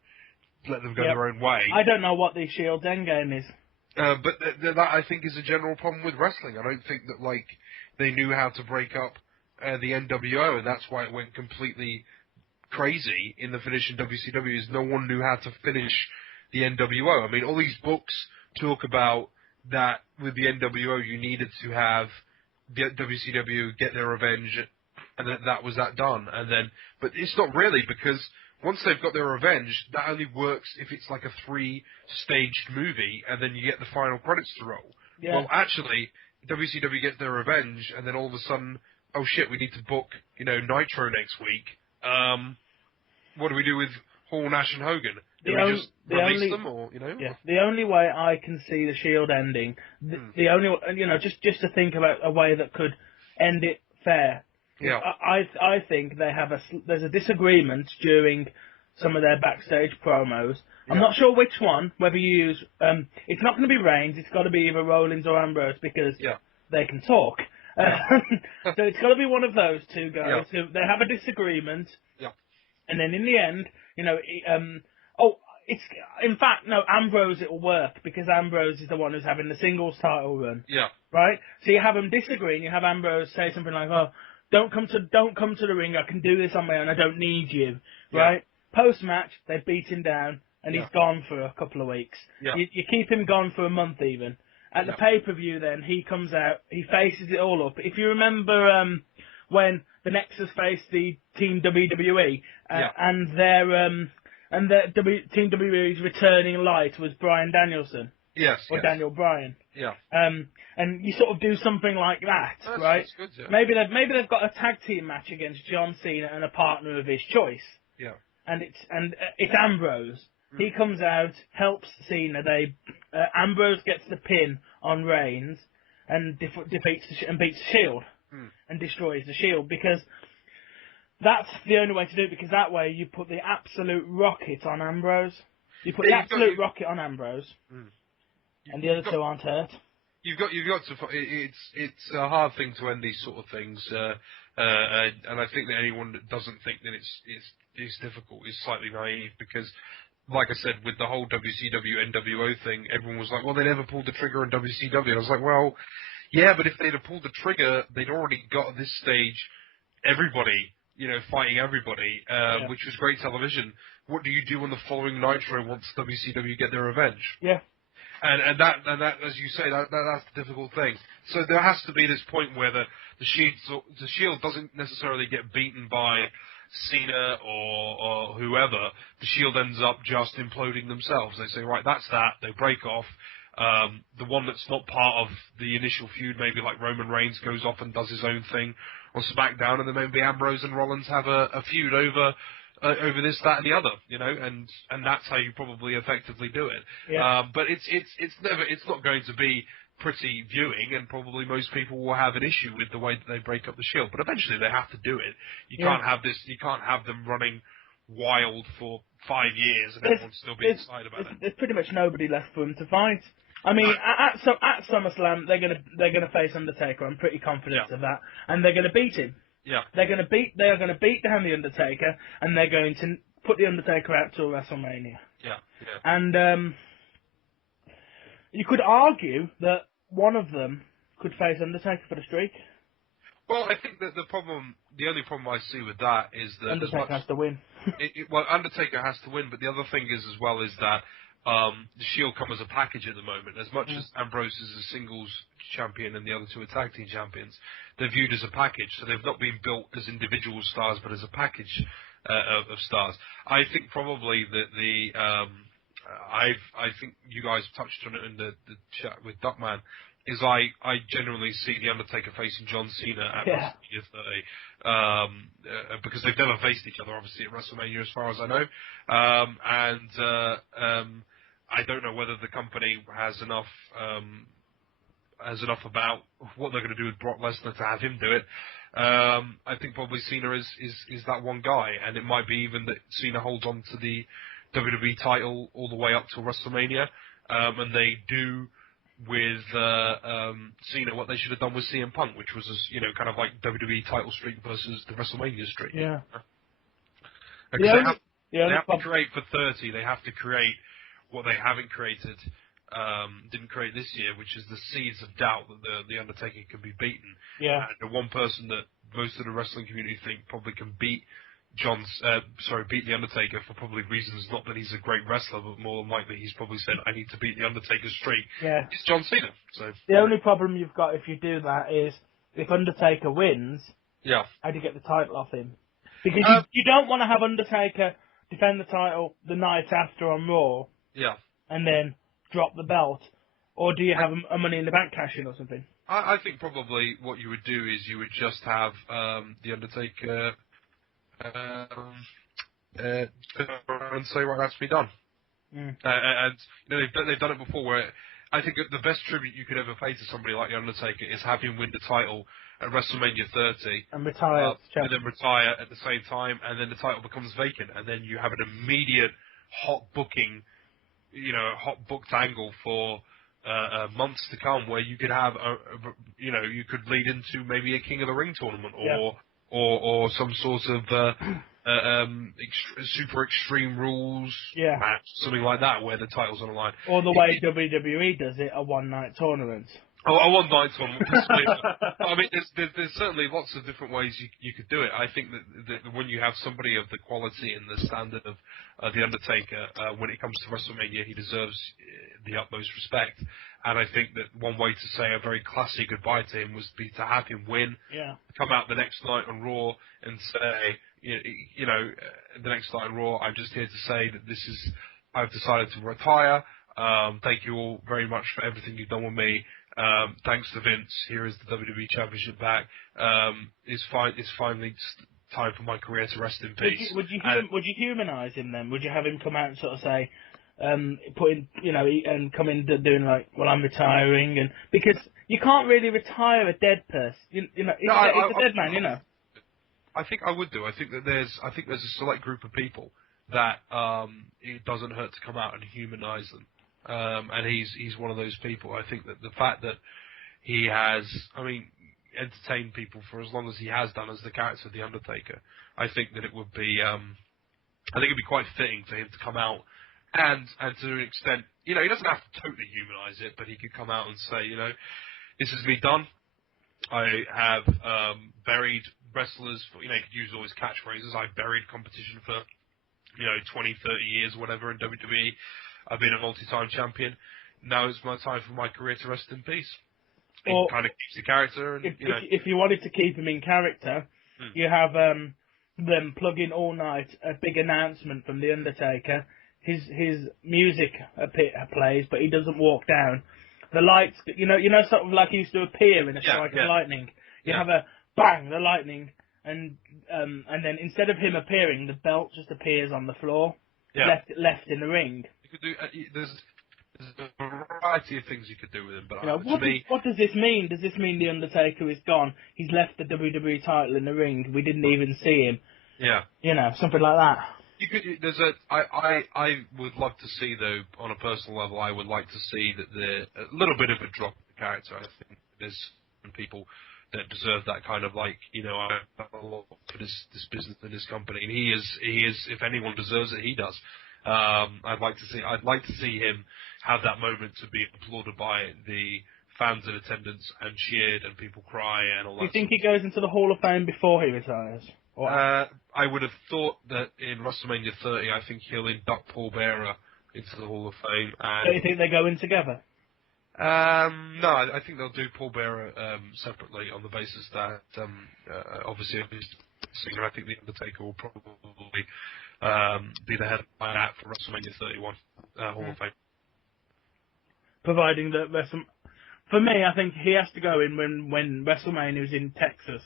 let them go their own way. I don't know what the Shield's endgame is. But that I think is a general problem with wrestling. I don't think that they knew how to break up the NWO, and that's why it went completely crazy in the finish in WCW. Is no one knew how to finish the NWO. I mean, all these books talk about that with the NWO, you needed to have the WCW get their revenge, and that was that done. And then, but it's not really, because once they've got their revenge, that only works if it's like a 3-staged movie, and then you get the final credits to roll. Yeah. Well, actually, WCW gets their revenge, and then all of a sudden, oh shit, we need to book, Nitro next week. What do we do with Hall, Nash, and Hogan? Do we just release them, or, Yeah, the only way I can see the Shield ending, the only, just to think about a way that could end it fair. Yeah. I think there's a disagreement during some of their backstage promos. I'm not sure which one, whether you use, it's not going to be Reigns, it's got to be either Rollins or Ambrose, because they can talk. So it's got to be one of those two guys who, they have a disagreement, and then in the end, Ambrose, it'll work, because Ambrose is the one who's having the singles title run. Yeah. Right? So you have them disagreeing, you have Ambrose say something like, don't come to the ring, I can do this on my own, I don't need you. Right? Post-match, they beat him down, and he's gone for a couple of weeks. Yeah. You keep him gone for a month even. At the pay-per-view then, he comes out, he faces it all up. If you remember when the Nexus faced the Team WWE, and their Team WWE's returning light was Bryan Danielson. Yes. Or Daniel Bryan. Yeah. And you sort of do something like that, right? That's good, yeah. Maybe they've got a tag team match against John Cena and a partner of his choice. Yeah. And it's Ambrose. He comes out, helps Cena. Ambrose gets the pin on Reigns and beats the Shield and destroys the Shield, because that's the only way to do it. Because that way you put the absolute rocket on Ambrose. You put the absolute rocket on Ambrose, and the other two aren't hurt. You've got to. It's a hard thing to end these sort of things, and I think that anyone that doesn't think that it's difficult is slightly naive, because, like I said, with the whole WCW NWO thing, everyone was like, well, they never pulled the trigger on WCW. And I was like, well, yeah, but if they'd have pulled the trigger, they'd already got at this stage everybody, fighting everybody, which was great television. What do you do on the following Nitro once WCW get their revenge? Yeah. And that, as you say, that's the difficult thing. So there has to be this point where the Shield doesn't necessarily get beaten by Cena or whoever. The Shield ends up just imploding themselves. They say, right, that's that. They break off. The one that's not part of the initial feud, maybe like Roman Reigns, goes off and does his own thing on SmackDown, and then maybe Ambrose and Rollins have a feud over this, that, and the other, and that's how you probably effectively do it. Yeah. But it's not going to be pretty viewing, and probably most people will have an issue with the way that they break up the Shield. But eventually they have to do it. You can't have them running wild for 5 years and everyone still be excited about it. There's pretty much nobody left for them to fight. I mean, at SummerSlam they're gonna face Undertaker. I'm pretty confident of that, and they're gonna beat him. Yeah. They are going to beat down the Undertaker, and they're going to put the Undertaker out till WrestleMania. Yeah, yeah. And you could argue that one of them could face Undertaker for the streak. Well, I think that the only problem I see with that is that Undertaker has to win. well, Undertaker has to win, but the other thing is as well is that the Shield come as a package at the moment. As much as Ambrose is a singles champion and the other two are tag team champions, they're viewed as a package. So they've not been built as individual stars, but as a package of stars. I think probably that I think you guys touched on it in the chat with Duckman. Is I genuinely see the Undertaker facing John Cena at WrestleMania 30, because they've never faced each other, obviously, at WrestleMania, as far as I know, I don't know whether the company has enough about what they're going to do with Brock Lesnar to have him do it. I think probably Cena is that one guy, and it might be even that Cena holds on to the WWE title all the way up to WrestleMania, and they do with Cena what they should have done with CM Punk, which was kind of like WWE title streak versus the WrestleMania streak. Yeah. Because they have to create for 30. They have to create what they haven't created, didn't create this year, which is the seeds of doubt that the Undertaker can be beaten. Yeah. And the one person that most of the wrestling community think probably can beat beat the Undertaker for probably reasons not that he's a great wrestler, but more than likely he's probably said, I need to beat the Undertaker's streak. Yeah. It's John Cena. So the only problem you've got if you do that is if Undertaker wins, how do you get the title off him? Because you don't want to have Undertaker defend the title the night after on Raw, and then drop the belt, or do you have a Money in the Bank cash-in or something? I think probably what you would do is you would just have the Undertaker and say, right, that's me done. And they've done it before, where I think the best tribute you could ever pay to somebody like the Undertaker is have him win the title at WrestleMania 30 and retire, and then retire at the same time, and then the title becomes vacant, and then you have an immediate hot booking, hot booked angle for months to come, where you could have you could lead into maybe a King of the Ring tournament or some sort of super extreme rules match, something like that, where the title's on the line. Or the way WWE does it, a one-night tournament. Oh, a one-night tournament. I mean, there's certainly lots of different ways you could do it. I think that when you have somebody of the quality and the standard of The Undertaker, when it comes to WrestleMania, he deserves the utmost respect. And I think that one way to say a very classy goodbye to him was to have him win, come out the next night on Raw and say, the next night on Raw, I'm just here to say that I've decided to retire. Thank you all very much for everything you've done with me. Thanks to Vince, here is the WWE Championship back. It's finally time for my career to rest in peace. Would you humanise him then? Would you have him come out and sort of say, and come in doing like, well, I'm retiring, and because you can't really retire a dead person. It's a dead man, I think I would do. I think there's a select group of people that it doesn't hurt to come out and humanise them. And he's one of those people. I think that the fact that he has, entertained people for as long as he has done as the character of The Undertaker, I think that it would be, it'd be quite fitting for him to come out and to an extent, he doesn't have to totally humanise it, but he could come out and say, this is me done. I have buried wrestlers for, he could use all his catchphrases. I've buried competition for, 20, 30 years, whatever, in WWE. I've been a multi-time champion. Now it's my time for my career to rest in peace. It kind of keeps the character. And, if you wanted to keep him in character, you have them plug in all night a big announcement from The Undertaker. His music plays, but he doesn't walk down. The lights, sort of like he used to appear in a strike of lightning. You have a bang, the lightning, and then instead of him appearing, the belt just appears on the floor, left in the ring. You could do. There's a variety of things you could do with him, but what does this mean? Does this mean The Undertaker is gone? He's left the WWE title in the ring. We didn't even see him. Yeah. Something like that. I would love to see, though, on a personal level, I would like to see that a little bit of a drop in the character. I think there's some people that deserve that kind of I've done a lot for this business and this company, and he is, if anyone deserves it, he does. I'd like to see him have that moment to be applauded by the fans in attendance and cheered and people cry and all that. Do you think he goes into the Hall of Fame before he retires? Or I would have thought that in WrestleMania 30, I think he'll induct Paul Bearer into the Hall of Fame. And do you think they go in together? no, I think they'll do Paul Bearer separately on the basis that obviously if he's singer, I think the Undertaker will probably be the headline act for WrestleMania 31 Hall of Fame. Providing that for me, I think he has to go in when WrestleMania is in Texas.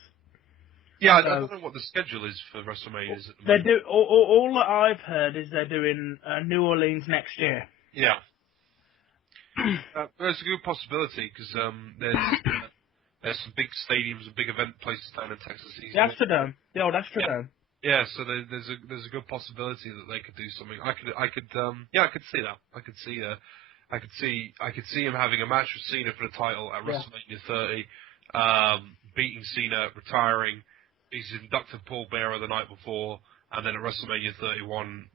Yeah, I don't know what the schedule is for WrestleMania. They do all that I've heard is they're doing New Orleans next year. Yeah. There's a good possibility because there's some big stadiums and big event places down in Texas. The Astrodome, the old Astrodome. Yeah, so there's a good possibility that they could do something. I could see that. I could see him having a match with Cena for the title at WrestleMania 30, beating Cena, retiring. He's inducted Paul Bearer the night before, and then at WrestleMania 31.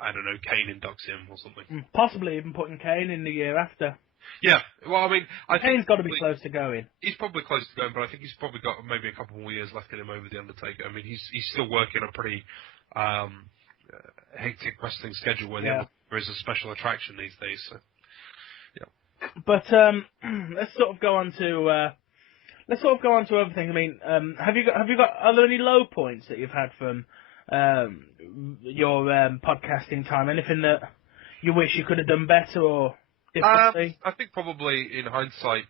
I don't know, Kane inducts him or something. Possibly even putting Kane in the year after. Yeah, well, I mean, Kane's got to be close to going. He's probably close to going, but I think he's probably got maybe a couple more years left in him over the Undertaker. I mean, he's still working a pretty hectic wrestling schedule where the Undertaker is a special attraction these days. So, yeah. But let's sort of go on to other things. I mean, have you got are there any low points that you've had from your podcasting time? Anything that you wish you could have done better or differently? I think probably in hindsight,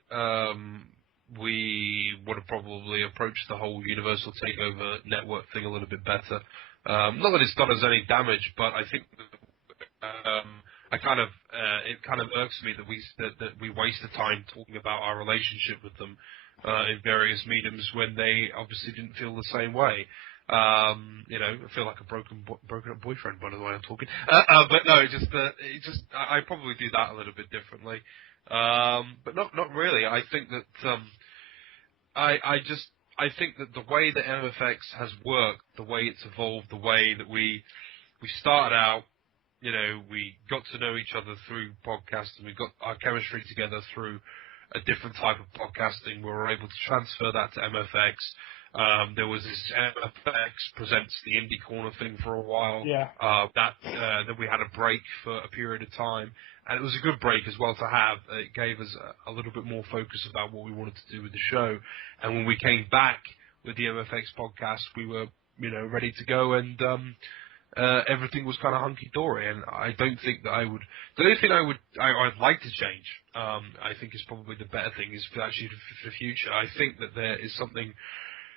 we would have probably approached the whole Universal Takeover Network thing a little bit better. Not that it's done us any damage, but I think it kind of irks me that we wasted time talking about our relationship with them in various mediums when they obviously didn't feel the same way. I feel like a broken up boyfriend, by the way I'm talking. But no, I probably do that a little bit differently. But not really. I think that I think that the way that MFX has worked, the way it's evolved, the way that we started out, we got to know each other through podcasting, we got our chemistry together through a different type of podcasting. We were able to transfer that to MFX. There was this MFX presents the Indie Corner thing for a while. Yeah. Then we had a break for a period of time, and it was a good break as well to have. It gave us a little bit more focus about what we wanted to do with the show. And when we came back with the MFX podcast, we were, ready to go, and everything was kind of hunky dory. And I don't think that the only thing I'd like to change, I think is probably the better thing is for actually for the future. I think that there is something.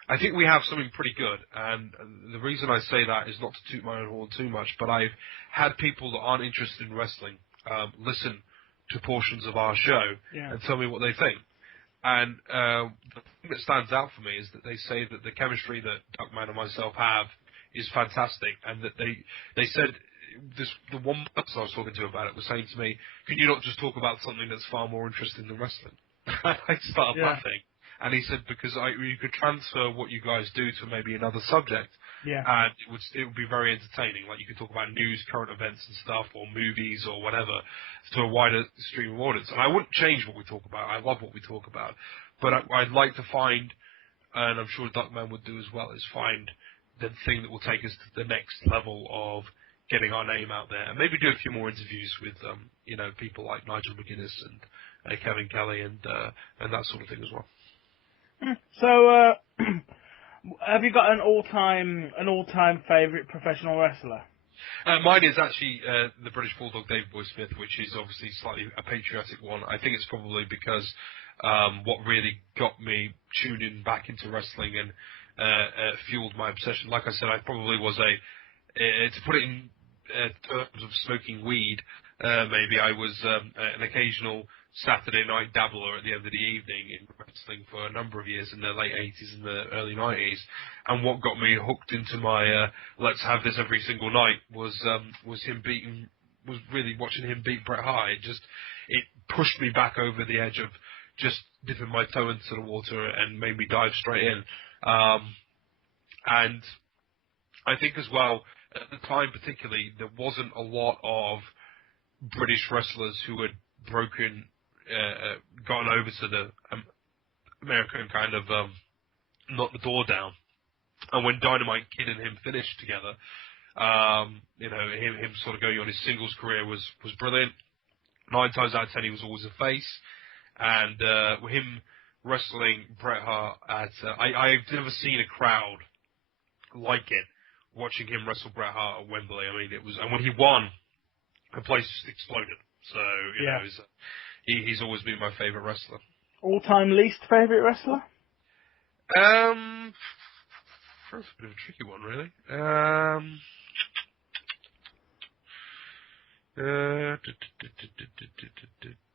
I think we have something pretty good, and the reason I say that is not to toot my own horn too much, but I've had people that aren't interested in wrestling listen to portions of our show and tell me what they think. And the thing that stands out for me is that they say that the chemistry that Duckman and myself have is fantastic, and that they said the one person I was talking to about it was saying to me, "Can you not just talk about something that's far more interesting than wrestling?" I started laughing. And he said, because you could transfer what you guys do to maybe another subject, and it would be very entertaining. Like you could talk about news, current events and stuff, or movies or whatever, to a wider stream of audience. And I wouldn't change what we talk about. I love what we talk about. But I'd like to find, and I'm sure Duckman would do as well, is find the thing that will take us to the next level of getting our name out there. And maybe do a few more interviews with, people like Nigel McGuinness and Kevin Kelly and that sort of thing as well. So, have you got an all-time favourite professional wrestler? Mine is actually the British Bulldog Dave Boy Smith, which is obviously slightly a patriotic one. I think it's probably because what really got me tuned in back into wrestling and fueled my obsession. Like I said, I probably was to put it in terms of smoking weed, maybe I was an occasional Saturday night dabbler at the end of the evening in wrestling for a number of years in the late 80s and the early 90s. And what got me hooked into my let's have this every single night was really watching him beat Bret Hart. It pushed me back over the edge of just dipping my toe into the water and made me dive straight in. And I think as well, at the time particularly, there wasn't a lot of British wrestlers who had gone over to the American kind of knock the door down. And when Dynamite Kid and him finished together, him sort of going on his singles career was brilliant. 9 times out of 10, he was always a face, and him wrestling Bret Hart I've never seen a crowd like it watching him wrestle Bret Hart at Wembley. I mean, and when he won, the place just exploded. So he's always been my favourite wrestler. All-time least favourite wrestler? That's a bit of a tricky one, really.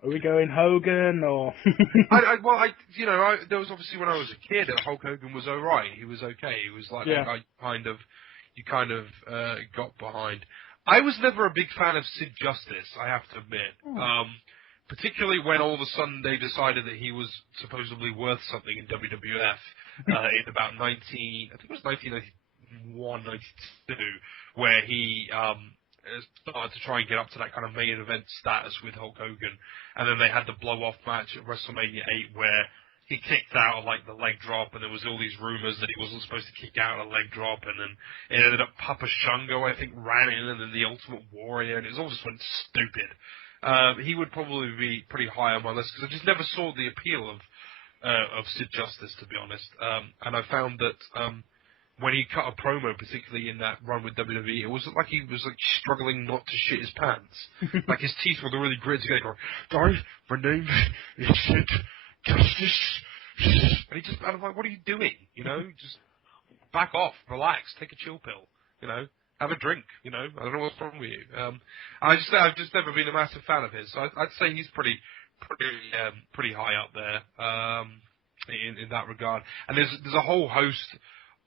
Are we going Hogan or? There was obviously when I was a kid, Hulk Hogan was alright. He was okay. He was like you kind of got behind. I was never a big fan of Sid Justice, I have to admit. Particularly when all of a sudden they decided that he was supposedly worth something in WWF in about 1991, 92, where he started to try and get up to that kind of main event status with Hulk Hogan. And then they had the blow-off match at WrestleMania 8 where he kicked out of the leg drop, and there was all these rumors that he wasn't supposed to kick out of a leg drop, and then it ended up Papa Shango, I think, ran in, and then the Ultimate Warrior, and it all just went stupid. He would probably be pretty high on my list because I just never saw the appeal of Sid Justice, to be honest. And I found that when he cut a promo, particularly in that run with WWE, it wasn't like he was struggling not to shit his pants. Like his teeth were really gritted together. Going, my name is Sid Justice, and I'm like, what are you doing? Just back off, relax, take a chill pill. Have a drink, I don't know what's wrong with you. I've just never been a massive fan of his, so I'd say he's pretty high up there in that regard. And there's a whole host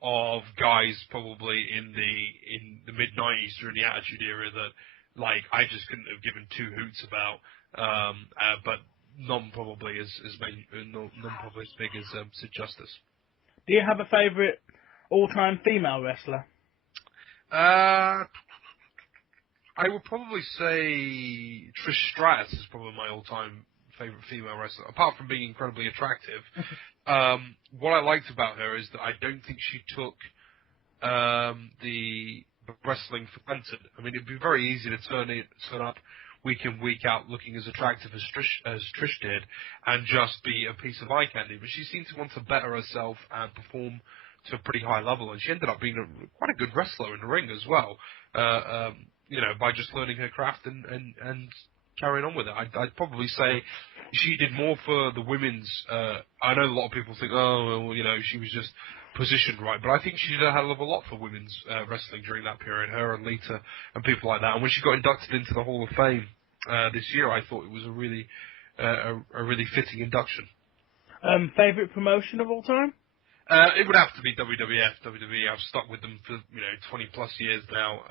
of guys probably in the mid '90s during the Attitude Era that I just couldn't have given 2 hoots about, but none probably as big as Sid Justice. Do you have a favourite all-time female wrestler? I would probably say Trish Stratus is probably my all-time favourite female wrestler, apart from being incredibly attractive. What I liked about her is that I don't think she took the wrestling for granted. I mean, it'd be very easy to turn up week in, week out looking as attractive as Trish did and just be a piece of eye candy, but she seemed to want to better herself and perform to a pretty high level, and she ended up being quite a good wrestler in the ring as well, by just learning her craft and carrying on with it. I'd probably say she did more for the women's. I know a lot of people think, she was just positioned right, but I think she did a hell of a lot for women's wrestling during that period, her and Lita and people like that. And when she got inducted into the Hall of Fame this year, I thought it was a really fitting induction. Favourite promotion of all time? It would have to be WWF, WWE. I've stuck with them for 20 plus years now.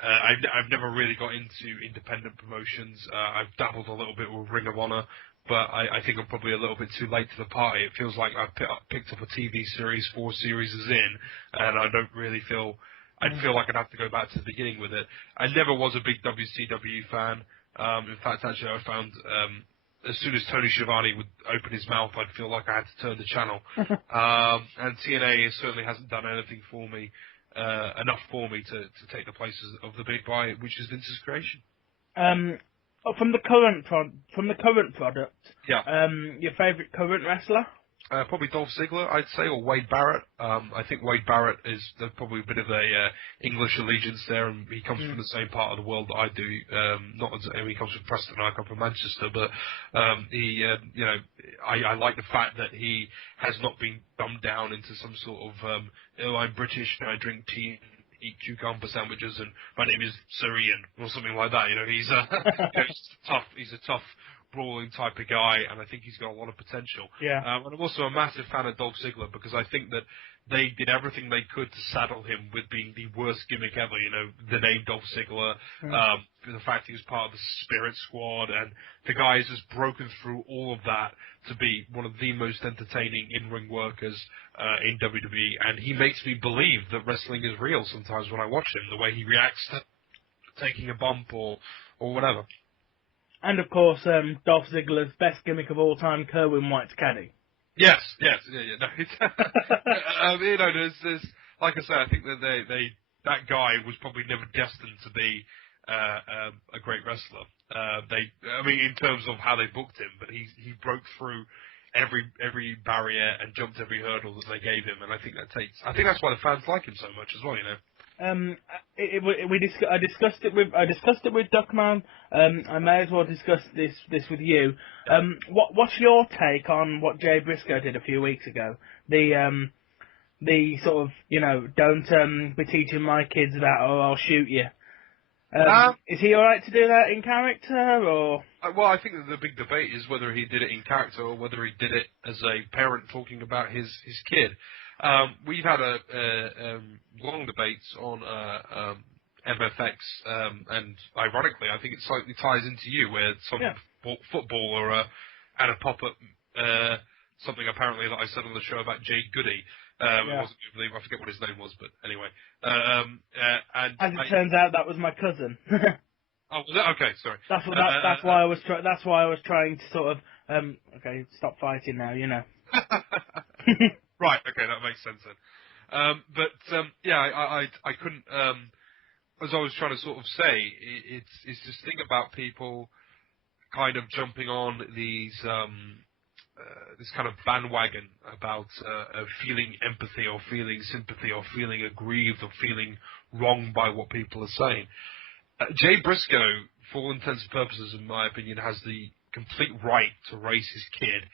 I've never really got into independent promotions. I've dabbled a little bit with Ring of Honor, but I think I'm probably a little bit too late to the party. It feels like I've picked up a TV series 4 series in, and I don't really feel. I'd feel like I'd have to go back to the beginning with it. I never was a big WCW fan. In fact, actually, I found as soon as Tony Schiavone would open his mouth, I'd feel like I had to turn the channel. And TNA certainly hasn't done anything for me, enough for me to take the place of the big guy, which is Vince's creation. From the current product, yeah. Your favourite current wrestler? Probably Dolph Ziggler, I'd say, or Wade Barrett. I think Wade Barrett is probably a bit of a English allegiance there, and he comes from the same part of the world that I do. He comes from Preston, I come from Manchester, but I like the fact that he has not been dumbed down into some sort of I'm British and I drink tea and eat cucumber sandwiches and my name is Syrian or something like that. He's tough. He's a tough, brawling type of guy, and I think he's got a lot of potential. Yeah. And I'm also a massive fan of Dolph Ziggler because I think that they did everything they could to saddle him with being the worst gimmick ever. You know, the name Dolph Ziggler, the fact he was part of the Spirit Squad, and the guy has just broken through all of that to be one of the most entertaining in-ring workers in WWE, and he makes me believe that wrestling is real sometimes when I watch him, the way he reacts to taking a bump or whatever. And of course, Dolph Ziggler's best gimmick of all time, Kerwin White's caddy. Yes, yeah. No, you know, there's like I said, I think that that guy was probably never destined to be a great wrestler. I mean, in terms of how they booked him, but he broke through every barrier and jumped every hurdle that they gave him, and I think that's why the fans like him so much as well. You know. I discussed it with Duckman. I may as well discuss this with you. What's your take on what Jay Briscoe did a few weeks ago? The sort of, you know, don't be teaching my kids that or I'll shoot you. Is he all right to do that in character, or? Well, I think that the big debate is whether he did it in character or whether he did it as a parent talking about his kid. We've had a long debates on MFX, and ironically, I think it slightly ties into you, where some footballer had a pop up something apparently that I said on the show about Jay Goody. It wasn't, I forget what his name was, but anyway. And as it turns out, that was my cousin. Oh, was that? Okay, sorry. That's why I was that's why I was trying to sort of okay, stop fighting now, you know. Right, okay, that makes sense then. Yeah, I couldn't, as I was trying to sort of say, it's this thing about people kind of jumping on these, this kind of bandwagon about feeling empathy or feeling sympathy or feeling aggrieved or feeling wronged by what people are saying. Jay Briscoe, for all intents and purposes, in my opinion, has the complete right to raise his kid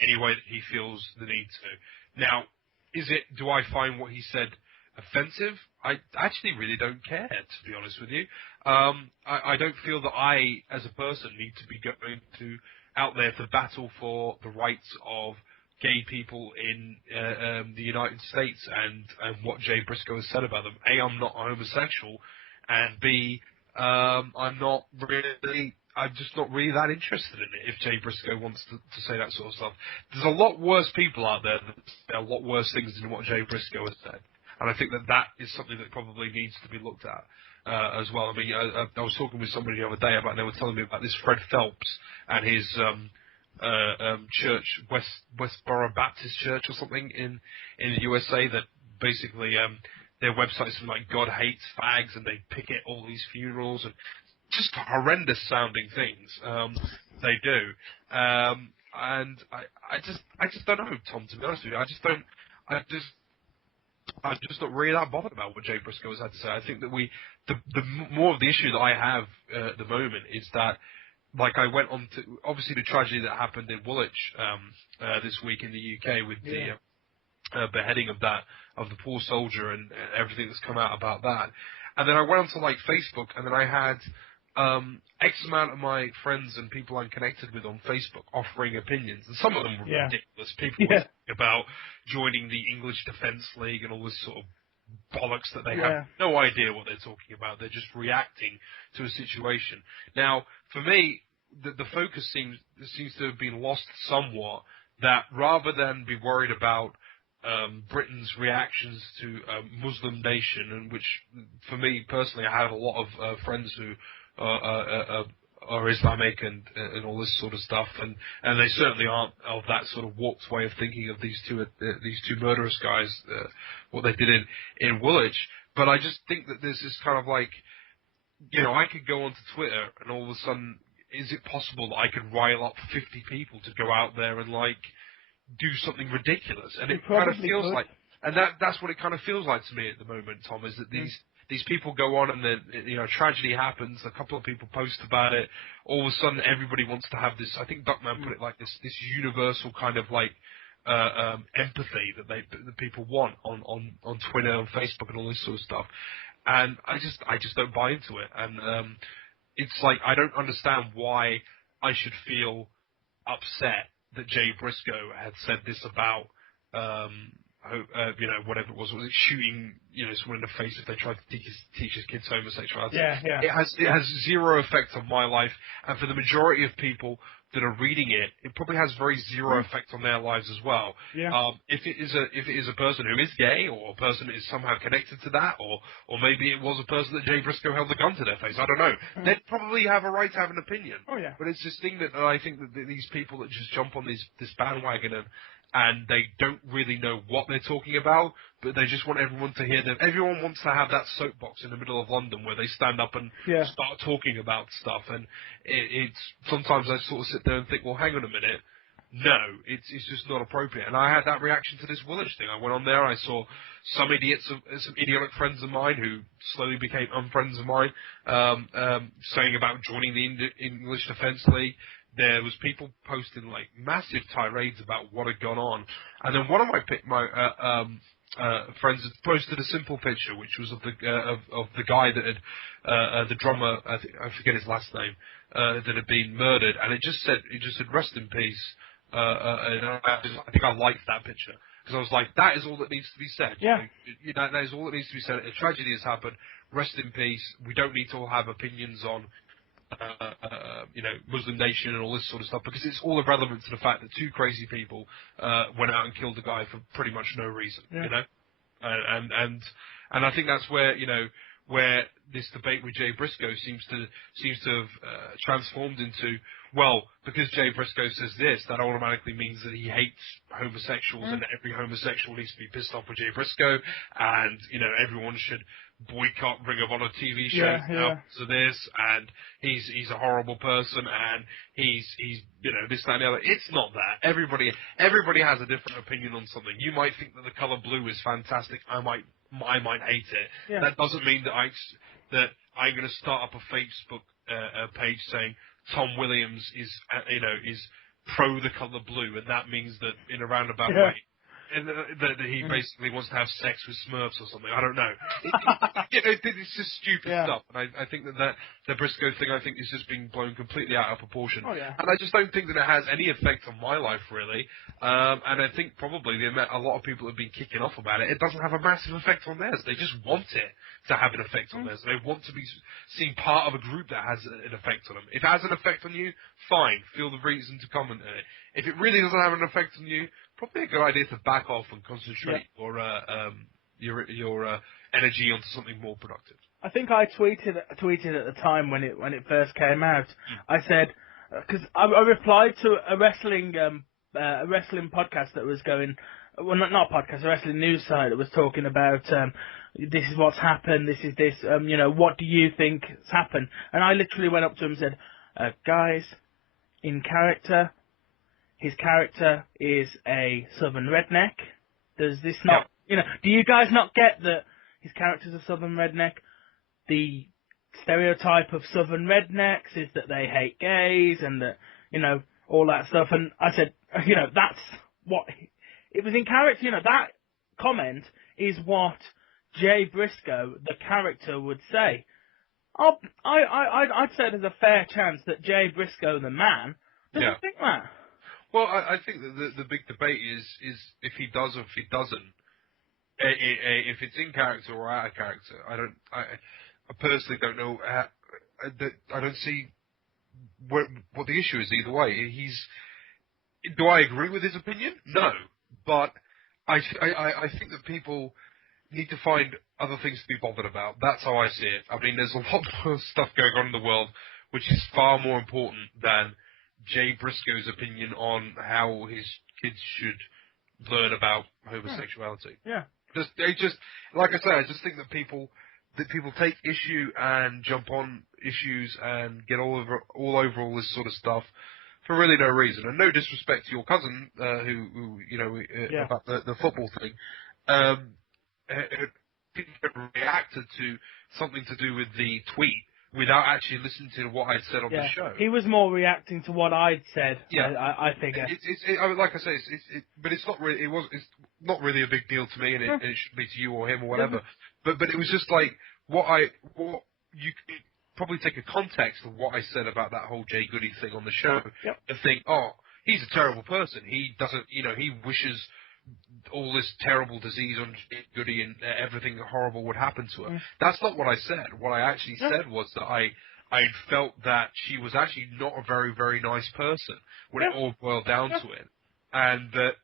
any way that he feels the need to. Now, do I find what he said offensive? I actually really don't care, to be honest with you. I don't feel that I, as a person, need to be going out there to battle for the rights of gay people in the United States and what Jay Briscoe has said about them. A, I'm not homosexual, and B, I'm just not really that interested in it if Jay Briscoe wants to say that sort of stuff. There's a lot worse people out there that say a lot worse things than what Jay Briscoe has said. And I think that is something that probably needs to be looked at as well. I mean, I was talking with somebody the other day about, they were telling me about this Fred Phelps and his church, Westboro Baptist Church or something in the USA, that basically their website's like God hates fags, and they picket all these funerals and just horrendous sounding things they do. And I just don't know, Tom, to be honest with you. I'm just not really that bothered about what Jay Briscoe has had to say. I think that the more of the issue that I have at the moment is that, like, I went on to, obviously, the tragedy that happened in Woolwich this week in the UK with the beheading of the poor soldier and everything that's come out about that. And then I went onto, like, Facebook, and then I had X amount of my friends and people I'm connected with on Facebook offering opinions, and some of them were ridiculous. People were talking about joining the English Defence League and all this sort of bollocks that they have no idea what they're talking about. They're just reacting to a situation. Now, for me, the focus seems to have been lost somewhat, that rather than be worried about Britain's reactions to a Muslim nation, and which, for me personally, I have a lot of friends who are Islamic and all this sort of stuff, and they certainly aren't of that sort of warped way of thinking of these two murderous guys, what they did in Woolwich. But I just think that there's this kind of, like, you know, I could go onto Twitter and all of a sudden, is it possible that I could rile up 50 people to go out there and, like, do something ridiculous? And it kind of feels like, and that's what it kind of feels like to me at the moment, Tom, is that these people go on and then, you know, tragedy happens, a couple of people post about it, all of a sudden everybody wants to have this, I think Duckman put it like this universal kind of, like, empathy that people want on Twitter and Facebook and all this sort of stuff. And I just don't buy into it. And it's like, I don't understand why I should feel upset that Jay Briscoe had said this about whatever it was shooting, someone in the face if they tried to teach his kids homosexuality. Yeah, yeah. It has zero effect on my life, and for the majority of people that are reading it, it probably has very zero effect on their lives as well. Yeah. If it is a person who is gay, or a person is somehow connected to that, or maybe it was a person that Jay Briscoe held a gun to their face, I don't know. They'd probably have a right to have an opinion. Oh, yeah. But it's this thing that I think that these people that just jump on this bandwagon and they don't really know what they're talking about, but they just want everyone to hear them. Everyone wants to have that soapbox in the middle of London where they stand up and start talking about stuff. And it's sometimes I sort of sit there and think, well, hang on a minute. No, it's just not appropriate. And I had that reaction to this Woolwich thing. I went on there, I saw some idiotic friends of mine who slowly became unfriends of mine, saying about joining the English Defence League. There was people posting like massive tirades about what had gone on, and then one of my friends had posted a simple picture, which was of the guy that had the drummer, I forget his last name, that had been murdered, and it just said rest in peace. And I think I liked that picture because I was like, that is all that needs to be said. Yeah. That is all that needs to be said. A tragedy has happened. Rest in peace. We don't need to all have opinions on Muslim Nation and all this sort of stuff, because it's all irrelevant to the fact that two crazy people went out and killed a guy for pretty much no reason, and I think that's where where this debate with Jay Briscoe seems to have transformed into, well, because Jay Briscoe says this, that automatically means that he hates homosexuals, and every homosexual needs to be pissed off with Jay Briscoe, and everyone should boycott Ring of Honor TV shows now to this, and he's a horrible person, and he's this, that, and the other. It's not that. Everybody has a different opinion on something. You might think that the color blue is fantastic. I might hate it. Yeah. That doesn't mean that I'm going to start up a Facebook page saying Tom Williams is pro the color blue, and that means that in a roundabout way. And that he basically wants to have sex with Smurfs or something. I don't know. It's just stupid stuff. And I think that the Briscoe thing, I think, is just being blown completely out of proportion. Oh, yeah. And I just don't think that it has any effect on my life, really. And I think probably a lot of people have been kicking off about it. It doesn't have a massive effect on theirs. They just want it to have an effect on theirs. They want to be seen part of a group that has an effect on them. If it has an effect on you, fine. Feel the reason to comment on it. If it really doesn't have an effect on you, probably a good idea to back off and concentrate your energy onto something more productive. I think I tweeted at the time when it first came out. I said, because I replied to a wrestling podcast that was going, well, not a podcast, a wrestling news site that was talking about this is what's happened, this is this, what do you think has happened? And I literally went up to him and said, guys, in character, his character is a southern redneck. Does this not, do you guys not get that his character's a southern redneck? The stereotype of southern rednecks is that they hate gays and that, all that stuff. And I said, that's what, it was in character, that comment is what Jay Briscoe, the character, would say. I'd say there's a fair chance that Jay Briscoe, the man, doesn't think that. Well, I think that the big debate is if he does or if he doesn't. If it's in character or out of character. I personally don't know. I don't see what the issue is either way. Do I agree with his opinion? No, but I think that people need to find other things to be bothered about. That's how I see it. I mean, there's a lot more stuff going on in the world which is far more important than Jay Briscoe's opinion on how his kids should learn about homosexuality. Yeah. Like I say, I just think that people take issue and jump on issues and get all over all this sort of stuff for really no reason. And no disrespect to your cousin, who about the football thing. People reacted to something to do with the tweet without actually listening to what I'd said on the show. He was more reacting to what I'd said. Yeah, I figure. Like I say, but it's not really. It's not really a big deal to me, and it should be to you or him or whatever. But it was just like what you could probably take a context of what I said about that whole Jay Goody thing on the show and think, oh, he's a terrible person. He doesn't, he wishes all this terrible disease on Goody and everything horrible would happen to her. Mm. That's not what I said. What I actually said was that I felt that she was actually not a very, very nice person when it all boiled down to it. And that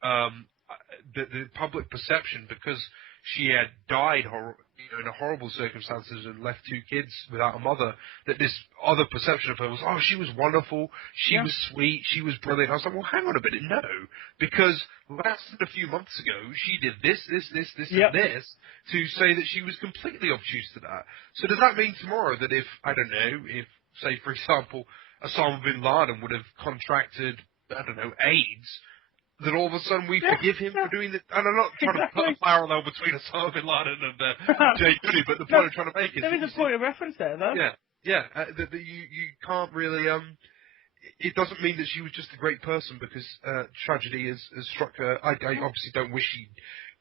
the public perception, because she had died in horrible circumstances and left 2 kids without a mother, that this other perception of her was, oh, she was wonderful, she was sweet, she was brilliant. I was like, well, hang on a minute, no, because less than a few months ago, she did this, and this, to say that she was completely obtuse to that. So does that mean tomorrow that if, I don't know, if, say, for example, Osama bin Laden would have contracted, I don't know, AIDS, that all of a sudden we forgive him for doing this? And I'm not trying to put a parallel between Osama bin Laden and Jay Goody, but the point I'm trying to make is... There is a point of reference there, though. Yeah, that you can't really... it doesn't mean that she was just a great person because tragedy has struck her. I obviously don't wish she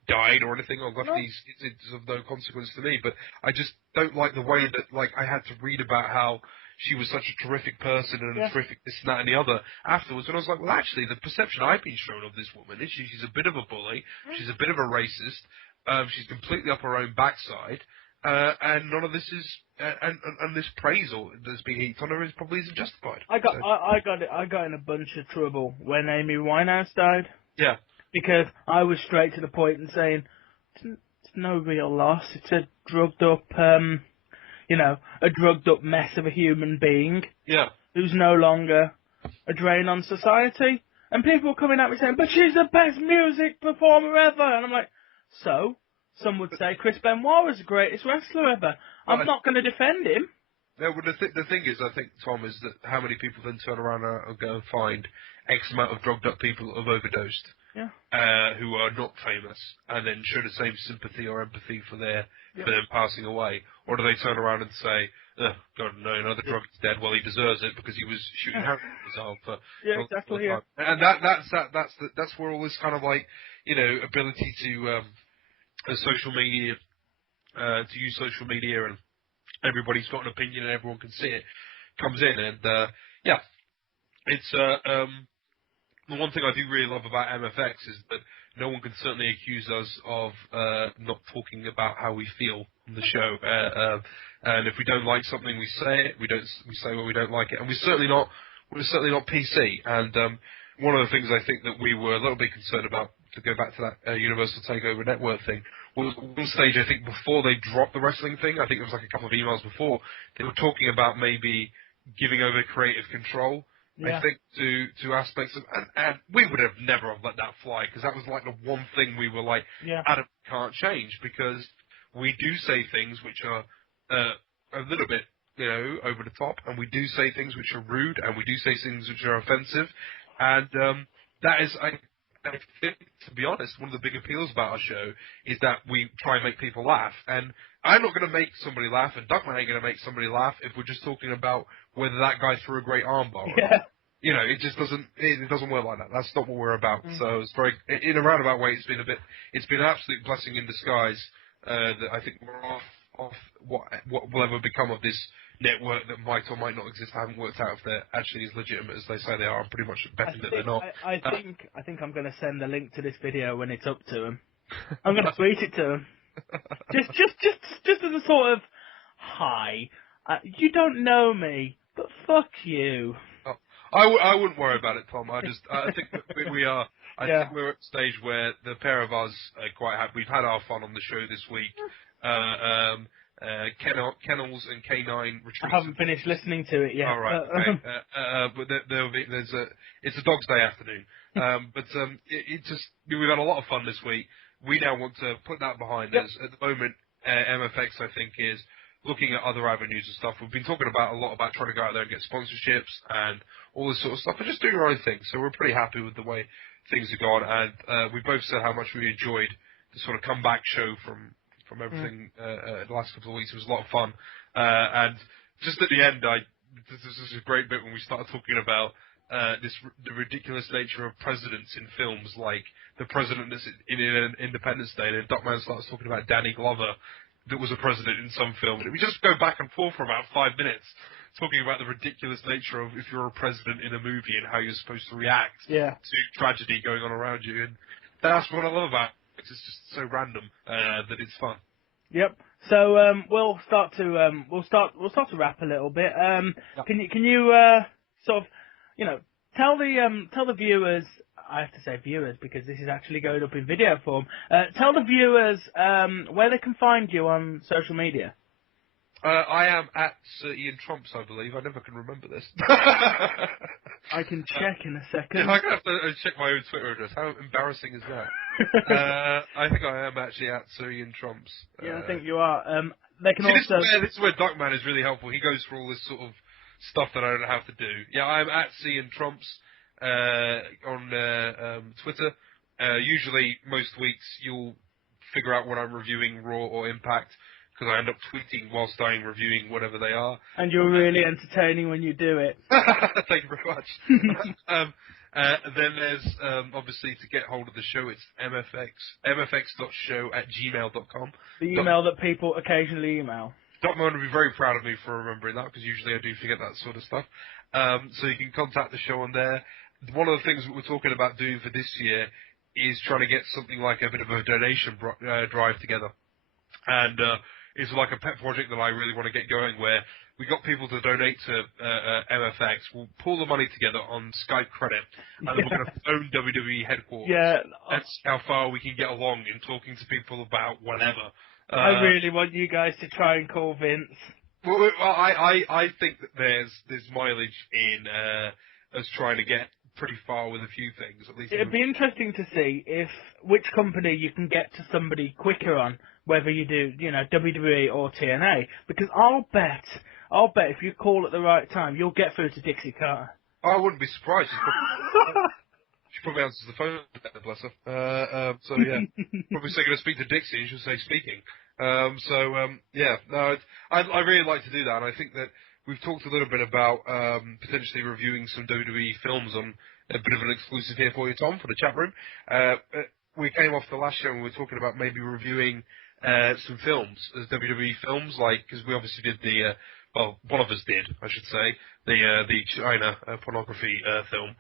died or anything, or left these it's of no consequence to me, but I just don't like the way that, like, I had to read about how she was such a terrific person and a terrific this and that and the other afterwards, and I was like, well, actually, the perception I've been shown of this woman is she's a bit of a bully, she's a bit of a racist, she's completely up her own backside, and none of this is, and this praise that's been heaped on her is probably isn't justified. I got in a bunch of trouble when Amy Winehouse died. Yeah. Because I was straight to the point and saying, it's no real loss, it's a drugged up, a drugged up mess of a human being. Yeah. Who's no longer a drain on society. And people were coming at me saying, but she's the best music performer ever. And I'm like, so? Some would say Chris Benoit was the greatest wrestler ever. I'm not going to defend him. No, but the thing is, I think, Tom, is that how many people then turn around and go and find X amount of drugged up people who have overdosed, who are not famous, and then show the same sympathy or empathy for them passing away? Or do they turn around and say, oh, God, no, another drug is dead, well, he deserves it because he was shooting heroin himself for exactly, And that's where all this kind of, like, ability to social media, to use social media, and everybody's got an opinion and everyone can see it, comes in. And it's the one thing I do really love about MFX is that no one can certainly accuse us of not talking about how we feel on the show. And if we don't like something, we say it. We say when we don't like it, and we're certainly not PC. And one of the things I think that we were a little bit concerned about, to go back to that Universal Takeover Network thing, was one stage, I think, before they dropped the wrestling thing, I think it was like a couple of emails before, they were talking about maybe giving over creative control, I think, to aspects of, and we would have never have let that fly, because that was like the one thing we were like, Adam can't change, because we do say things which are a little bit, over the top, and we do say things which are rude, and we do say things which are offensive, and that is, I think, to be honest, one of the big appeals about our show is that we try and make people laugh. And I'm not going to make somebody laugh, and Duckman ain't going to make somebody laugh if we're just talking about whether that guy threw a great armbar or not. It just doesn't work like that. That's not what we're about. So it's very, in a roundabout way, it's been an absolute blessing in disguise, that I think we're off what will ever become of this network that might or might not exist. I haven't worked out if they're actually as legitimate as they say they are. I'm pretty much betting that they're not. I think I'm going to send the link to this video when it's up to him. I'm going to tweet it to him. just as a sort of, hi, you don't know me, but fuck you. Oh, I wouldn't worry about it, Tom. I think that we are. I think we're at the stage where the pair of us are quite happy. We've had our fun on the show this week. Kennels and K9 Retreats. I haven't finished listening to it yet. All right, okay. But it's a Dog's Day afternoon. We've had a lot of fun this week. We now want to put that behind us. At the moment, MFX, I think, is looking at other avenues and stuff. We've been talking a lot about trying to go out there and get sponsorships and all this sort of stuff, and just doing our own thing. So we're pretty happy with the way things have gone, and we both said how much we enjoyed the sort of comeback show from everything the last couple of weeks. It was a lot of fun, and just at the end, this is a great bit when we started talking about the ridiculous nature of presidents in films, like the president that's in Independence Day, and Duckman starts talking about Danny Glover, that was a president in some film, and we just go back and forth for about 5 minutes, talking about the ridiculous nature of if you're a president in a movie and how you're supposed to react to tragedy going on around you. And That's what I love about it. It's just so random that it's fun. Yep. So we'll start to wrap a little bit. Yep. Can you sort of, you know, tell the viewers. I have to say viewers because this is actually going up in video form. Tell the viewers where they can find you on social media. I am at Ian Trumps, I believe. I never can remember this. I can check in a second. I have to check my own Twitter address. How embarrassing is that? I think I am actually at Ian Trumps. Yeah, I think you are. They can see, also. This is where Duckman is really helpful. He goes for all this sort of stuff that I don't have to do. Yeah, I'm at Ian Trumps on Twitter. Usually, most weeks, you'll figure out when I'm reviewing Raw or Impact, because I end up tweeting whilst I'm reviewing whatever they are. And you're really entertaining when you do it. Thank you very much. Then there's, obviously, to get hold of the show, it's mfx.show@gmail.com. The email that people occasionally email. Docman would be very proud of me for remembering that, because usually I do forget that sort of stuff. So you can contact the show on there. One of the things that we're talking about doing for this year is trying to get something like a bit of a donation drive together. And it's like a pet project that I really want to get going, where we got people to donate to MFX. We'll pull the money together on Skype credit, and then we're going to phone WWE headquarters. Yeah. That's how far we can get along in talking to people about whatever. I really want you guys to try and call Vince. Well, I think that there's mileage in us trying to get pretty far with a few things. At least it'd be interesting to see which company you can get to somebody quicker on, whether you do, you know, WWE or TNA. Because I'll bet if you call at the right time, you'll get through to Dixie Carter. I wouldn't be surprised. She probably answers the phone, bless her. So yeah, probably still going to speak to Dixie, and she'll say speaking. Yeah, no, I really like to do that, and I think that we've talked a little bit about potentially reviewing some WWE films on a bit of an exclusive here for you, Tom, for the chat room. We came off the last show and we were talking about maybe reviewing some films as WWE films, like, because we obviously did the, well, one of us did, I should say, the China pornography film.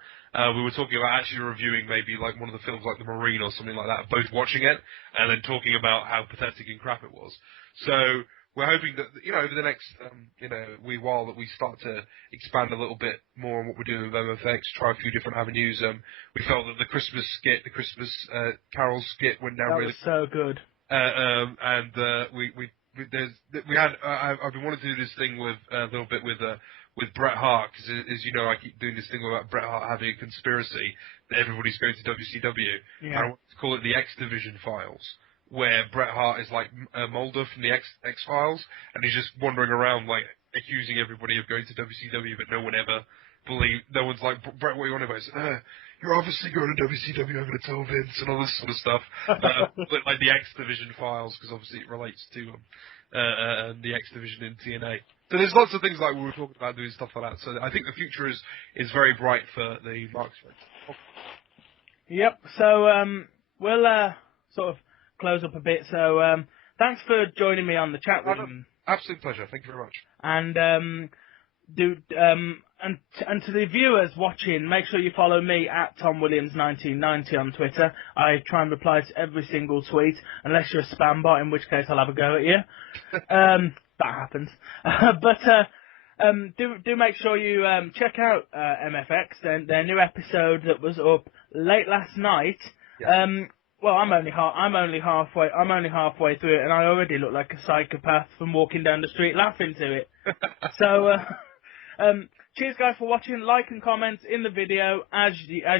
We were talking about actually reviewing maybe like one of the films like The Marine or something like that, both watching it, and then talking about how pathetic and crap it was. So we're hoping that, you know, over the next, wee while that we start to expand a little bit more on what we're doing with MFX, try a few different avenues. We felt that the Christmas skit, the Christmas Carol skit went down really. That was so good. I've been wanting to do this thing with a little bit with Bret Hart, because as you know, I keep doing this thing about Bret Hart having a conspiracy that everybody's going to WCW. Yeah. And I want to call it the X Division Files, where Bret Hart is like Mulder from the X-Files, and he's just wandering around like accusing everybody of going to WCW, but no one's like, Bret, what are you on about? You're obviously going to WCW, I'm going to tell Vince, and all this sort of stuff. Like the X Division Files, because obviously it relates to the X Division in TNA. So there's lots of things like we were talking about doing stuff like that. So I think the future is very bright for the Marks. Yep. So we'll sort of close up a bit. So thanks for joining me on the chat room. Absolute pleasure. Thank you very much. And and to the viewers watching, make sure you follow me at TomWilliams1990 on Twitter. I try and reply to every single tweet, unless you're a spam bot, in which case I'll have a go at you. That happens. Do make sure you check out MFX, their new episode that was up late last night. Yeah. Well, I'm only halfway through it, and I already look like a psychopath from walking down the street laughing to it. So, cheers guys for watching. Like and comment in the video as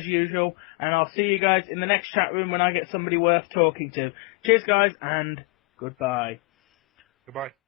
usual, and I'll see you guys in the next chat room when I get somebody worth talking to. Cheers guys, and goodbye. Goodbye.